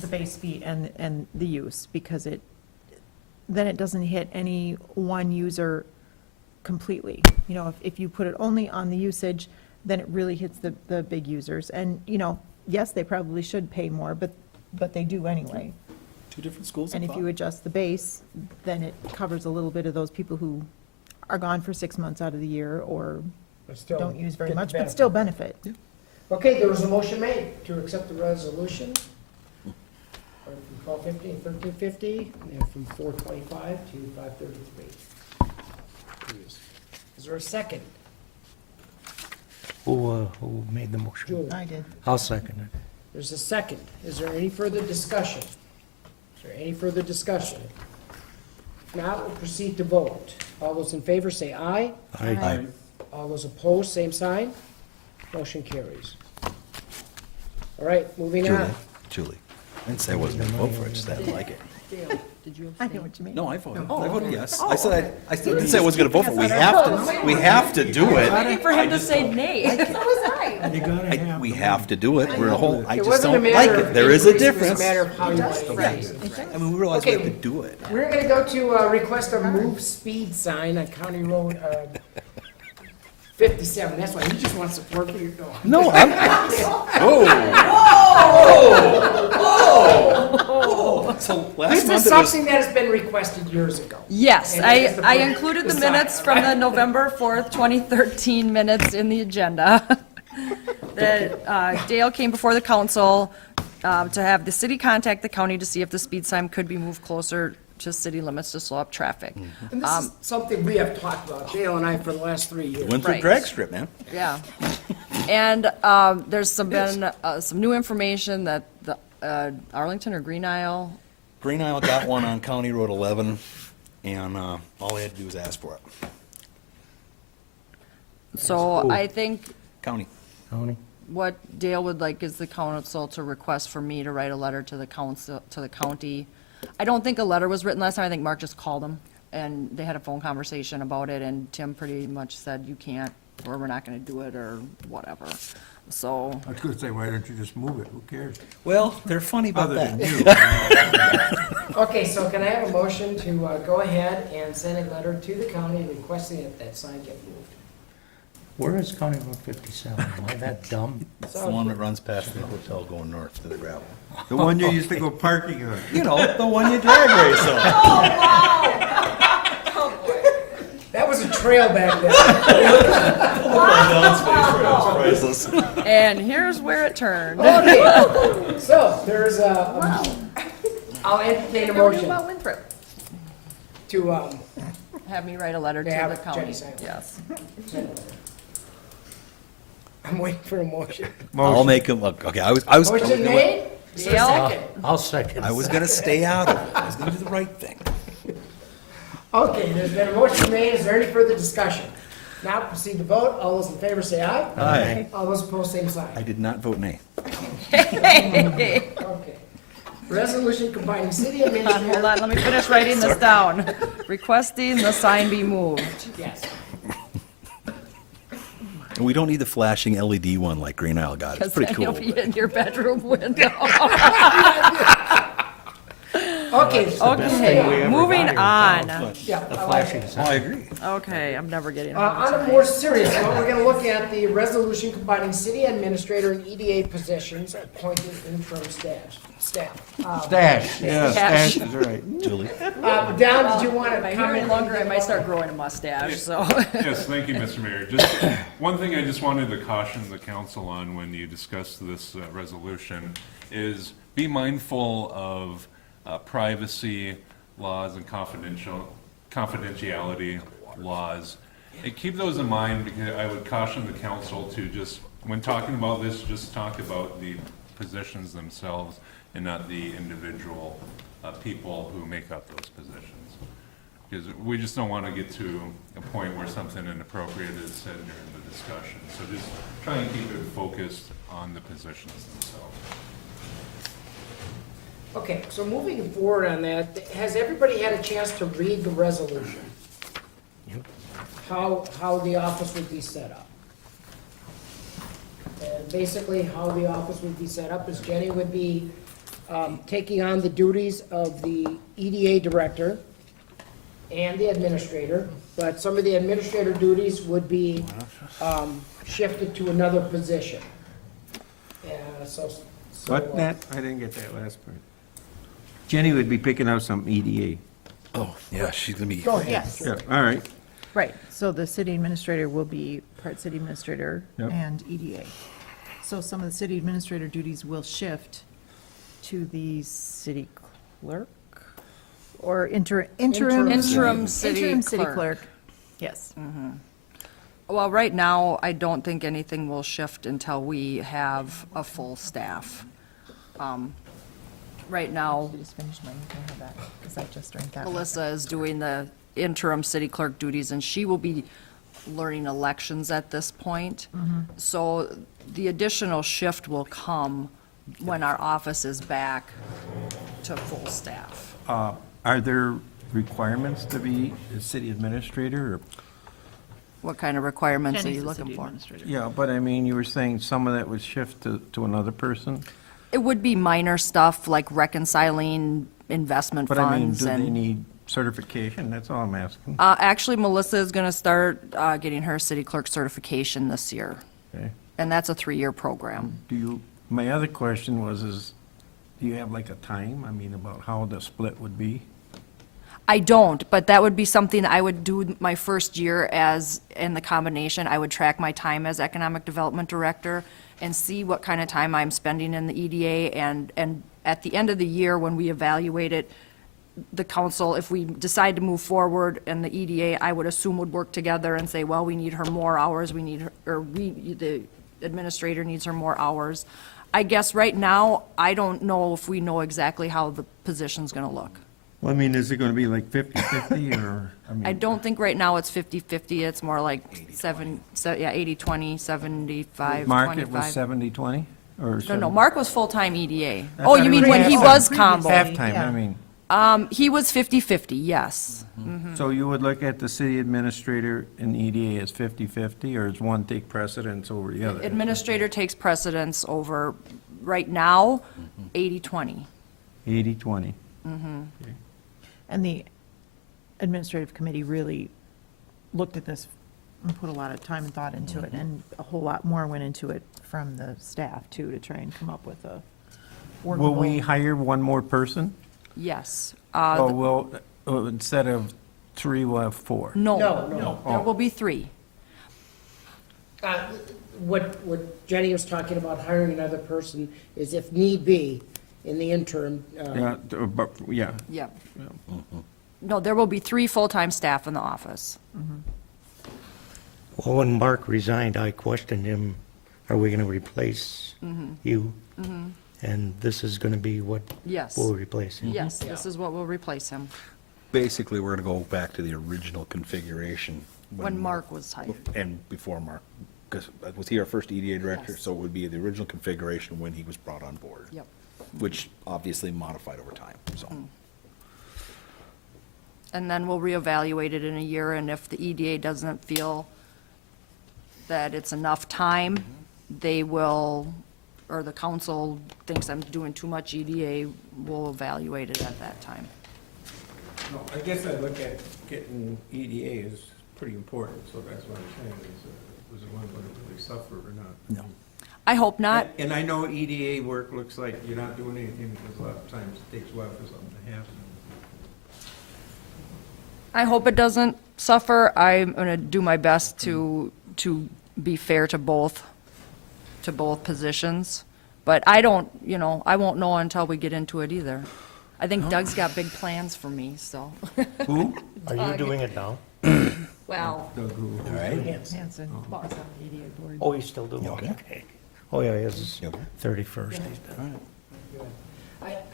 the base fee and the use, because then it doesn't hit any one user completely. You know, if you put it only on the usage, then it really hits the big users. And, you know, yes, they probably should pay more, but they do anyway. Two different schools of And if thought. you adjust the base, then it covers a little bit of those people who are gone for 6 months out of the year or But still don't use very get the much, but benefit. still benefit. Okay, there was a motion made to accept the resolution. From 12.50 and 13.50, and from 4.25 to 5.33. Is there a second? Who made the motion? Julie, I did. I'll second it. there's a second. Is there any further discussion? Is there any further discussion? If not, we'll proceed to vote. All those in favor say aye. Aye. All those opposed, same sign. Motion carries. All right, moving Julie, on. Julie, I didn't say I wasn't gonna vote for it, just that I didn't like it. Dale, did you I abstain? know what you mean. No, I voted yes. I said, I still didn't say I wasn't gonna vote for it. We have to do it. Waiting for him to say nay. You gotta have. We have to do it. We're in a whole, I It just wasn't a don't like matter it. of There is a increase, it was difference. a matter of how you want to phrase it. I mean, we realize we have Okay. to do it. We're gonna go to request a move speed sign on County Road 57. That's why he just wants support for your dog. No, I'm, so last This is month it was, something that has been requested years ago. Yes, And it is the I board included the decide, minutes from the right? November 4th, 2013 minutes in the agenda. That Dale came before the council to have the city contact the county to see if the speed sign could be moved closer to city limits to slow up traffic. And this is something we have talked about, Dale and I, for the last 3 years. Winthrop Right. drag strip, man. Yeah. And there's been some new information that the Arlington or Green Isle, Green Isle got one on County Road 11, and all they had to do was ask for it. so I think, County. Tony? what Dale would like is the council to request for me to write a letter to the council, to the county. I don't think a letter was written last time, I think Mark just called him, and they had a phone conversation about it, and Tim pretty much said, you can't, or we're not gonna do it, or whatever. So, I was gonna say, why don't you just move it? Who cares? Well, they're funny about Other than that. you. Okay, so can I have a motion to go ahead and send a letter to the county requesting that that sign get moved? Where is County Road 57? Am I that dumb? It's the one that runs past the hotel going north to the gravel. The one you used to go parking on. You know, the one you drag race on. That was a trail back there. Priceless. and here's where it turned. Okay, so there's I'll entertain a Never knew motion about Winthrop. to, Have me write a letter to Yeah, the have county, Jenny sign it. yes. I'm waiting for a motion. I'll make him, okay, I was. Motion made? Is there a Dale? second? I'll second. I was gonna stay out of it. I was gonna do the right thing. Okay, there's been a motion made. Is there any further discussion? Now proceed to vote. All those in favor say aye. Aye. All those opposed, same I sign. did not vote nay. Okay. Resolution combining city Hold administrator. on, let me finish writing this down. Requesting the sign be moved. Yes. And we don't need the flashing LED one like Green Isle got. It's Because pretty then you'll cool. be in your bedroom window. Okay. Okay, moving on. Yeah. The I like flashing it. Oh, I sign. agree. Okay, I'm never getting On a more serious note, we're gonna look at the resolution combining city administrator and EDA positions, appointing interim staff. Stash, yeah, Stash. stash is right. Julie? Don, did you want to If I hear any comment? longer, I might start growing a mustache, so. Yes, thank you, Mr. Mayor. Just one thing I just wanted to caution the council on when you discuss this resolution is be mindful of privacy laws and confidentiality laws. And keep those in mind, because I would caution the council to just, when talking about this, just talk about the positions themselves and not the individual people who make up those positions. Because we just don't want to get to a point where something inappropriate is said during the discussion. So just try and keep it focused on the positions themselves. Okay, so moving forward on that, has everybody had a chance to read the resolution? How the office would be set up? And basically, how the office would be set up is Jenny would be taking on the duties of the EDA director and the administrator, but some of the administrator duties would be shifted to another position. What, Nat? I didn't get that last part. Jenny would be picking out some EDA. Oh, yeah, she's gonna be. Go ahead. Yes, Yeah, all right. right. So the city administrator will be part city administrator Yep. and EDA. So some of the city administrator duties will shift to the city clerk or interim. Interim city Interim city clerk. clerk, yes. Well, right now, I don't think anything will shift until we have a full staff. Right now, I just finished mine, you can have that, because I just drank that. Melissa is doing the interim city clerk duties, and she will be learning elections at this point. So the additional shift will come when our office is back to full staff. Are there requirements to be a city administrator? Or- What kind of requirements are Jenny's you the looking city for? administrator. Yeah, but I mean, you were saying some of that would shift to another person? It would be minor stuff like reconciling investment But I mean, funds do they and, need certification? That's all I'm asking. actually, Melissa is gonna start, getting her city clerk certification this year. Okay. And that's a 3-year program. My other question was, do you have like a time? I mean, about how the split would be? I don't, but that would be something I would do my first year as, in the combination, I would track my time as economic development director and see what kind of time I'm spending in the EDA, and at the end of the year, when we evaluate it, the council, if we decide to move forward, and the EDA, I would assume would work together and say, well, we need her more hours, we need her, or the administrator needs her more hours. I guess right now, I don't know if we know exactly how the position's gonna look. Well, I mean, is it gonna be like 50/50 or, I I mean, don't think right now it's 50/50, it's more like 80/20, 75/25. Market was 70/20, or? No, Mark was full-time EDA. I Oh, thought you he mean was when he half-time. was Previously. combo? Halftime, Yeah. I mean. He was 50/50, yes. So you would look at the city administrator and EDA as 50/50, or does one take precedence over the other? Administrator takes precedence over, right now, 80/20. 80/20. And the administrative committee really looked at this and put a lot of time and thought into it, and a whole lot more went into it from the staff too, to try and come up with a Will we workable. hire one more person? Yes. Or will, instead of 3, we'll have 4? No, No. there will be 3. What Jenny was talking about, hiring another person, is if need be, in the interim, Yeah, but, yeah. Yep. No, there will be 3 full-time staff in the office. well, when Mark resigned, I questioned him, are we gonna replace you? And this is gonna be what Yes. will replace him? Yes, this is what will replace him, Basically, we're gonna go back to the original configuration. when Mark was hired. And before Mark, because was he our first EDA director? Yes. So it would be the original configuration when he was brought on board. Yep. Which obviously modified over time, so. And then we'll reevaluate it in a year, and if the EDA doesn't feel that it's enough time, they will, or the council thinks I'm doing too much EDA, we'll evaluate it at that time. No, I guess I look at getting EDA as pretty important, so that's what I'm saying, is, was the one going to really suffer or not? No. I hope not. And I know EDA work looks like you're not doing anything, because a lot of times it takes a while for something to happen. I hope it doesn't suffer. I'm gonna do my best to be fair to both positions. But I don't, I won't know until we get into it either. I think Doug's got big plans for me, so, Who? Are you doing it now? well, Doug who? All right. Hanson, boss on the EDA board. Oh, he's still doing it? Okay. Oh, yeah, his Okay. 31st, he's done.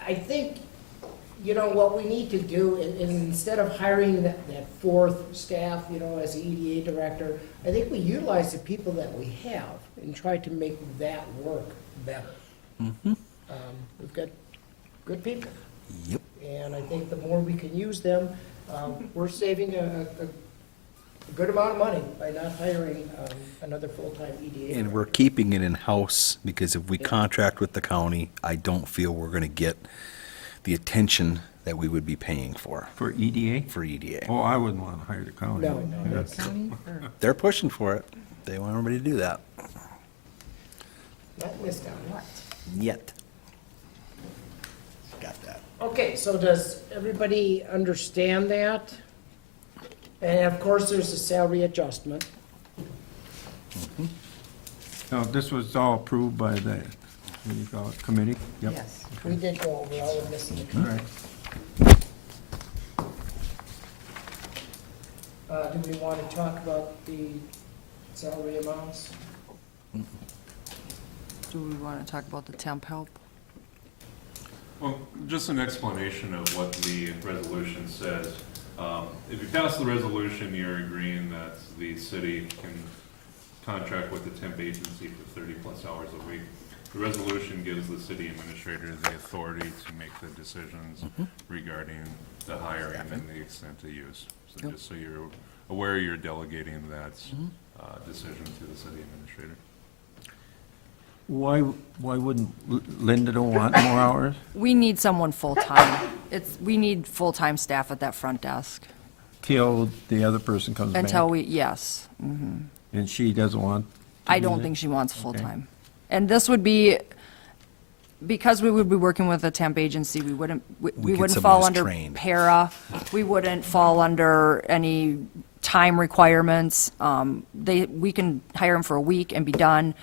I think, what we need to do is instead of hiring that 4th staff, as the EDA director, I think we utilize the people that we have and try to make that work better. We've got good people, Yep. and I think the more we can use them, we're saving a good amount of money by not hiring another full-time EDA. And we're keeping it in-house, because if we contract with the county, I don't feel we're gonna get the attention that we would be paying for EDA? EDA. Oh, I wouldn't want to hire the county. No. That's- County or- They're pushing for it. They want everybody to do that. Not in this town. Yet. Got that. Okay, so does everybody understand that? And of course, there's a salary adjustment. No, this was all approved by the, what do you call it, committee? Yep. Yes. We did go over all of this. All right. Do we want to talk about the salary amounts? do we want to talk about the temp help? Well, just an explanation of what the resolution says. If you pass the resolution, you're agreeing that the city can contract with the temp agency for 30-plus hours a week. The resolution gives the city administrator the authority to make the decisions regarding the hiring and the extent of use. So just so you're aware, you're delegating that decision to the city administrator. Why wouldn't Linda don't want more hours? We need someone full-time. We need full-time staff at that front desk Till the other person comes back? until yes. And she doesn't want? to I do don't that? think she wants full-time. And this would be, because we would be working with a temp agency, we wouldn't get fall someone who's under trained. para. We wouldn't fall under any time requirements. We can hire them for a week and be done,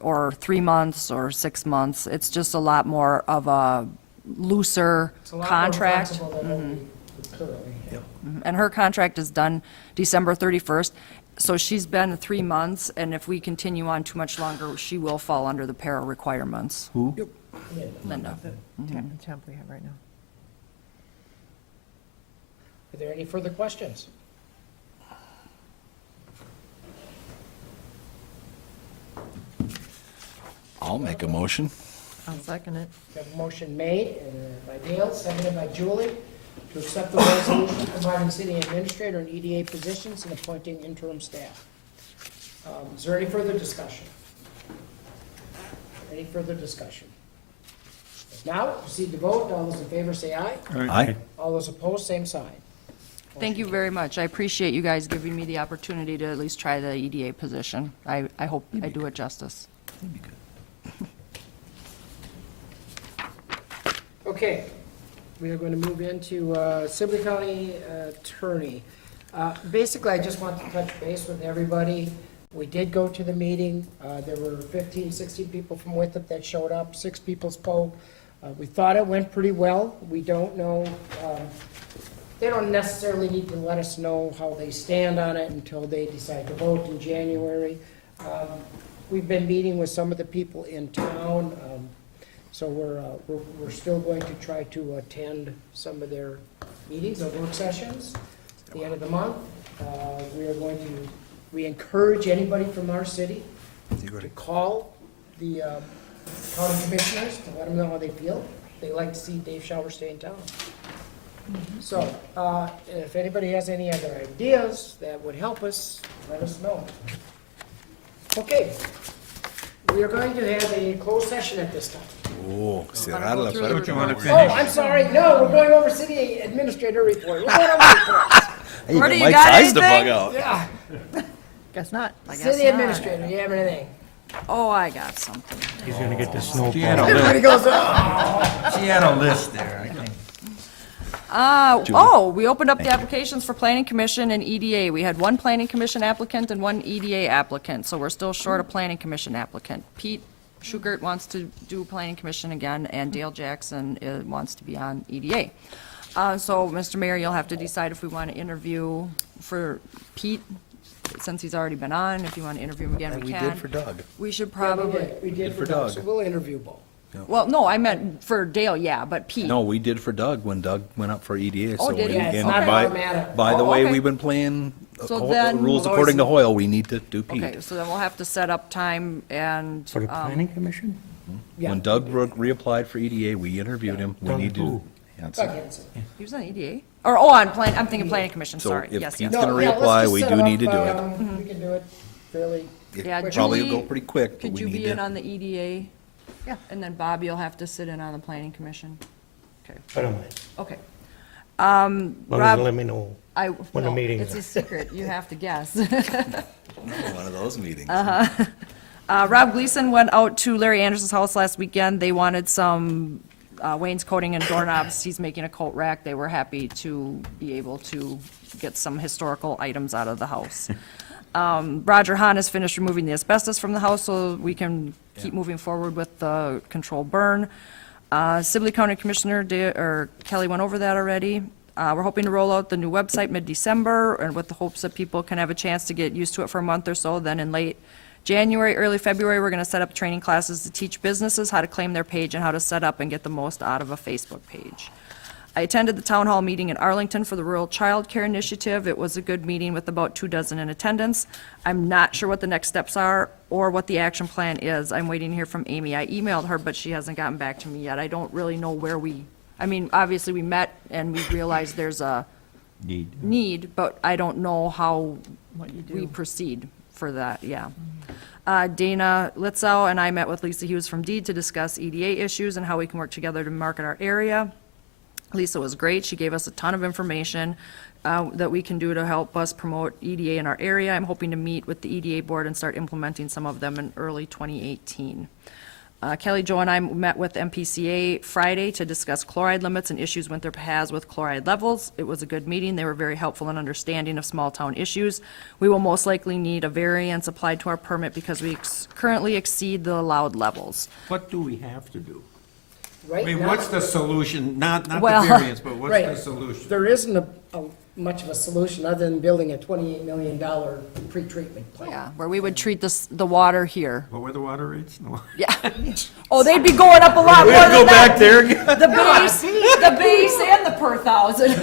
or 3 months or 6 months. It's just a lot more of a looser It's a lot more contract. flexible than what we currently have. And her contract is done December 31st. So she's been 3 months, and if we continue on too much longer, she will fall under the para requirements. Who? Linda. The temp we have right now. there any further questions? I'll make a motion. I'll second it. We have a motion made by Dale, seconded by Julie, to accept the resolution providing city administrator and EDA positions and appointing interim staff. Is there any further discussion? Any further discussion? If not, proceed to vote. All those in favor say aye. Aye. All those opposed, same sign. Thank you very much. I appreciate you guys giving me the opportunity to at least try the EDA position. I hope I do it justice. Okay, we are going to move into Sibley County Attorney. Basically, I just want to touch base with everybody. We did go to the meeting. There were 15, 16 people from Winthrop that showed up, 6 people spoke. We thought it went pretty well. We don't know, they don't necessarily need to let us know how they stand on it until they decide to vote in January. We've been meeting with some of the people in town, so we're still going to try to attend some of their meetings or work sessions at the end of the month. We encourage anybody from our city to call the county commissioners to let them know how they feel. They like to see Dave Shower stay in town. So, if anybody has any other ideas that would help us, let us know. Okay, we are going to have a closed session at this time. Oh, cerrar Go la through the puerta. reports. Oh, I'm sorry, no, we're going over city administrator report. We're going over reports. Hey, Marty, you Mike's got eyes to anything? bug out. Yeah, Guess not. I guess city not. administrator, you have anything? Oh, I got something. He's gonna get the snow. Everybody goes, oh. She had a list there, I think. We opened up the applications for planning commission and EDA. We had one planning commission applicant and one EDA applicant, so we're still short a planning commission applicant. Pete Schugert wants to do planning commission again, and Dale Jackson wants to be on EDA. So, Mr. Mayor, you'll have to decide if we want to interview for Pete, since he's already been on. If you want to interview him again, And we we can. did for Doug. We should We probably, did, we did for for Doug, Doug. so we'll interview both. well, no, I meant for Dale, yeah, but Pete. No, we did for Doug when Doug went up for EDA. Oh, so did we- he? Yeah, it's and not by- automatic. By the Oh, way, okay. we've been playing So then- rules Well, according to always- Hoyle. We need to do Pete. Okay, so then we'll have to set up time and. For the planning commission? Yeah. When Doug reapplied for EDA, we interviewed him. We Doug need to. who? Hanson. Doug Hanson. He was on EDA? Or, oh, I'm thinking planning commission, So sorry, if yes, Pete's yes. gonna No, yeah, let's reapply, just we set do it need to up, do it. We can do it fairly, It Yeah, probably will Julie, go pretty quick, but Could we you need be in to. on the EDA? Yeah. And then Bobby, you'll have to sit in on the planning commission? Okay, I don't mind. okay. Long as you Rob, let me know. I, when the no, meetings it's are. a secret, you have to guess. One of those meetings. Rob Gleason went out to Larry Anderson's house last weekend. They wanted some wainscoting and doorknobs. He's making a coat rack. They were happy to be able to get some historical items out of the house. Roger Hahn has finished removing the asbestos from the house, so we can keep moving forward with the controlled burn. Sibley County Commissioner Kelly went over that already. We're hoping to roll out the new website mid-December, and with the hopes that people can have a chance to get used to it for a month or so. Then in late January, early February, we're going to set up training classes to teach businesses how to claim their page and how to set up and get the most out of a Facebook page. I attended the town hall meeting in Arlington for the Rural Child Care Initiative. It was a good meeting with about 24 in attendance. I'm not sure what the next steps are or what the action plan is. I'm waiting to hear from Amy. I emailed her, but she hasn't gotten back to me yet. I don't really know where obviously we met and we realized there's a need, but I don't know how What you we do. proceed for that, yeah. Dana Litzow and I met with Lisa Hughes from Deed to discuss EDA issues and how we can work together to market our area. Lisa was great. She gave us a ton of information that we can do to help us promote EDA in our area. I'm hoping to meet with the EDA board and start implementing some of them in early 2018. Kelly Jo and I met with MPCA Friday to discuss chloride limits and issues Winthrop has with chloride levels. It was a good meeting. They were very helpful in understanding of small-town issues. We will most likely need a variance applied to our permit because we currently exceed the allowed levels. What do we have to do? I right mean, now. what's the solution? Not the Well- variance, but what's Right. the solution? There isn't much of a solution other than building a $28 million pre-treatment plant. Yeah, where we would treat the water here. What were the water rates? No. Yeah. Oh, they'd be going up a lot more than that. there again. The base and the per thousand.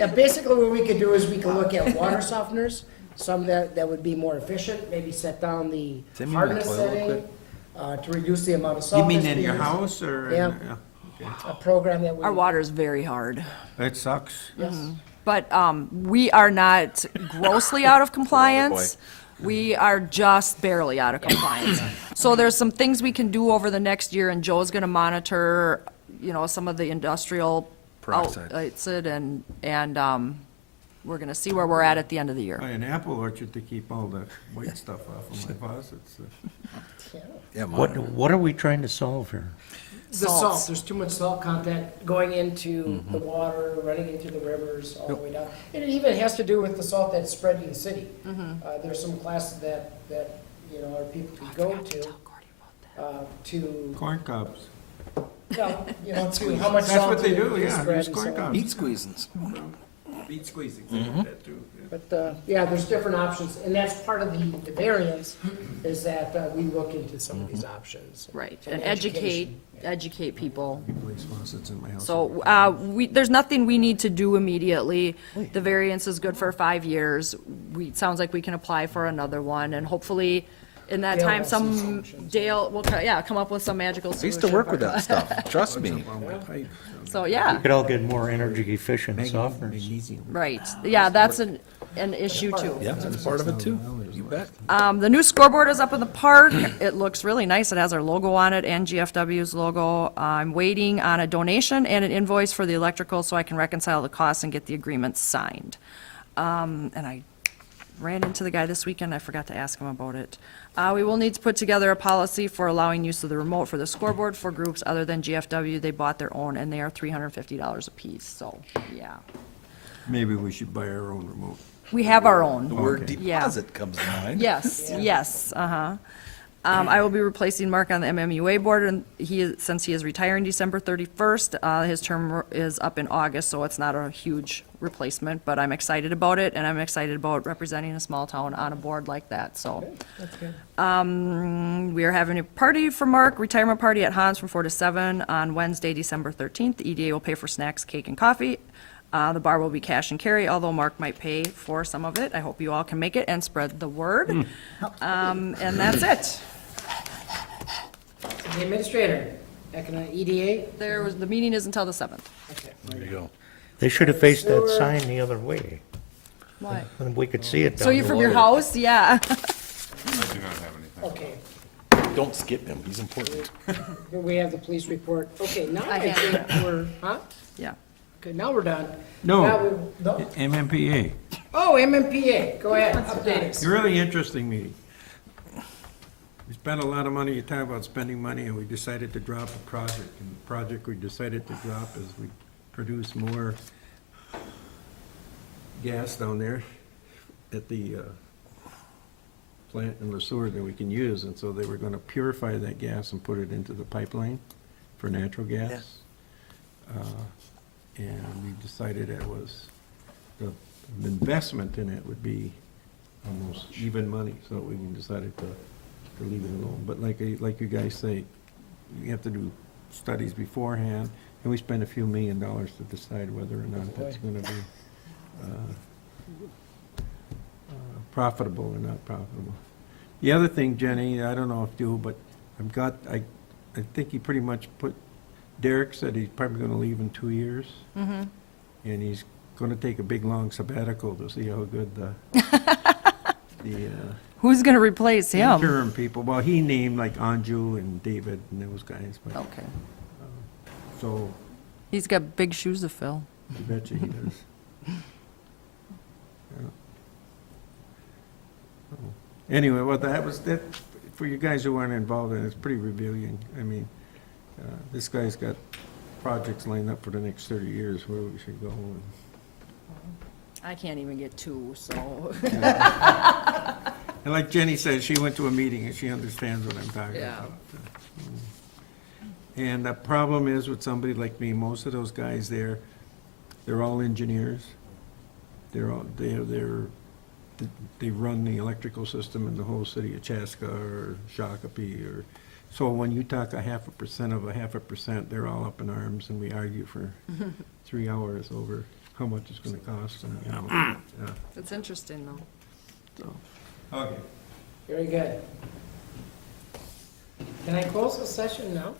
Yeah, basically what we could do is we could look at water softeners, some that would be more efficient, maybe set down the Send me my hardness toilet setting, quick. to reduce the amount of You salt mean that's in your being used. house or? in- Yeah. Okay. A program that would. Our water is very hard. That sucks. Yes. But we are not grossly out of compliance. We are just barely out of compliance. So there's some things we can do over the next year, and Joe's gonna monitor, some of the industrial Peroxide. outlets and we're gonna see where we're at the end of the year. Buy an apple orchard to keep all the white stuff off of my faucets. Yeah, What are we trying to solve here? The salt, Salts. there's too much salt content going into the water, running into the rivers, all the way down. And it even has to do with the salt that's spread to the city. There's some classes that, our people can go to, Corn cobs. to how much That's salt what they to do, yeah, spread use and corn so on. cobs. Meat squeezins. Beet squeezing, that too. But, yeah, there's different options, and that's part of the variance, is that we look into some of these options. Right, And and education. educate people. Place faucets in my house. So, there's nothing we need to do immediately. The variance is good for 5 years. It sounds like we can apply for another one, and hopefully, in that Dale time, has some some, solutions. Dale will, come up with some magical I solution. used to work for with that stuff, trust me. On my pipe. So, yeah, We could all get more energy efficient softeners. Magnesium. right. Yeah, that's an issue too. Yeah, that's part of it too, you bet. The new scoreboard is up in the park. It looks really nice. It has our logo on it and GFW's logo. I'm waiting on a donation and an invoice for the electrical so I can reconcile the costs and get the agreement signed. And I ran into the guy this weekend. I forgot to ask him about it. We will need to put together a policy for allowing use of the remote for the scoreboard for groups other than GFW. They bought their own and they are $350 a piece, so, yeah. Maybe we should buy our own remote. We have our The own. word Yeah. deposit comes to mind. Yes, yes, uh-huh. I will be replacing Mark on the MMUA board, and since he is retiring December 31st, his term is up in August, so it's not a huge replacement, but I'm excited about it, and I'm excited about representing a small town on a board like that, so. That's good. We are having a party for Mark, retirement party at Hans from 4 to 7 on Wednesday, December 13th. The EDA will pay for snacks, cake, and coffee. The bar will be cash and carry, although Mark might pay for some of it. I hope you all can make it and spread the word. And that's it. The administrator, EDA, The meeting is until the 7th. okay. There you go. They should have faced that sign the other way. What? Then we could see it down So you're the from your water. house? Yeah. I do not have anything. Okay, Don't skip him, he's important. here we have the police report. Okay, now I I have think we're, huh? Yeah. Okay, now we're done. No. Now we- no? MMPA. Oh, MMPA, go ahead, update us. It's a really interesting meeting. We spent a lot of money, you talk about spending money, and we decided to drop a project. And the project we decided to drop is we produce more gas down there at the plant in Le Sueur that we can use. And so they were gonna purify that gas and put it into the pipeline for natural gas. And we decided it was, the investment in it would be almost even money, so we decided to leave it alone. But like you guys say, you have to do studies beforehand, and we spent a few $1 million to decide whether or not that's gonna be profitable or not profitable. The other thing, Jenny, I don't know if you, but I think he pretty much Derek said he's probably gonna leave in 2 years. Mm-hmm. And he's gonna take a big, long sabbatical to see how good the Who's going to replace him? interim people, well, he named like Anju and David and those guys, but, Okay. so, He's got big shoes to fill. I bet you he does. Yeah. So, anyway, well, that, for you guys who aren't involved in it, it's pretty revealing. I mean, this guy's got projects lined up for the next 30 years where we should go. And I can't even get two, so. And like Jenny said, she went to a meeting and she understands what I'm talking Yeah. about. And the problem is with somebody like me, most of those guys there, they're all engineers. They run the electrical system in the whole city of Chaska or Shakopee or, so when you talk 0.5% of 0.5%, they're all up in arms and we argue for 3 hours over how much it's gonna cost and, you know, yeah, It's interesting, though. so. Okay. Very good. Can I close the session now?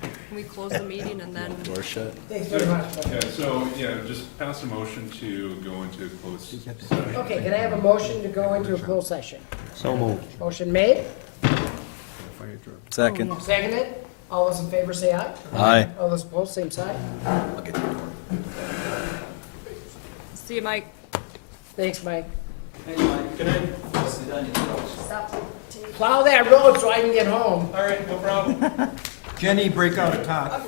Can we close the meeting and then? Door shut? Thanks very much. Yeah, so, yeah, just pass a motion to go into closed session. Okay, can I have a motion to go into a closed session? So moved. Motion made, Fire truck. Second. seconded. All those in favor say aye. Aye. All those opposed, same side. I'll get the door. See you, Mike. Thanks, Mike. Thanks, Mike. Good night. Plow that road so I can get home. All right, no problem. Jenny, break out a top.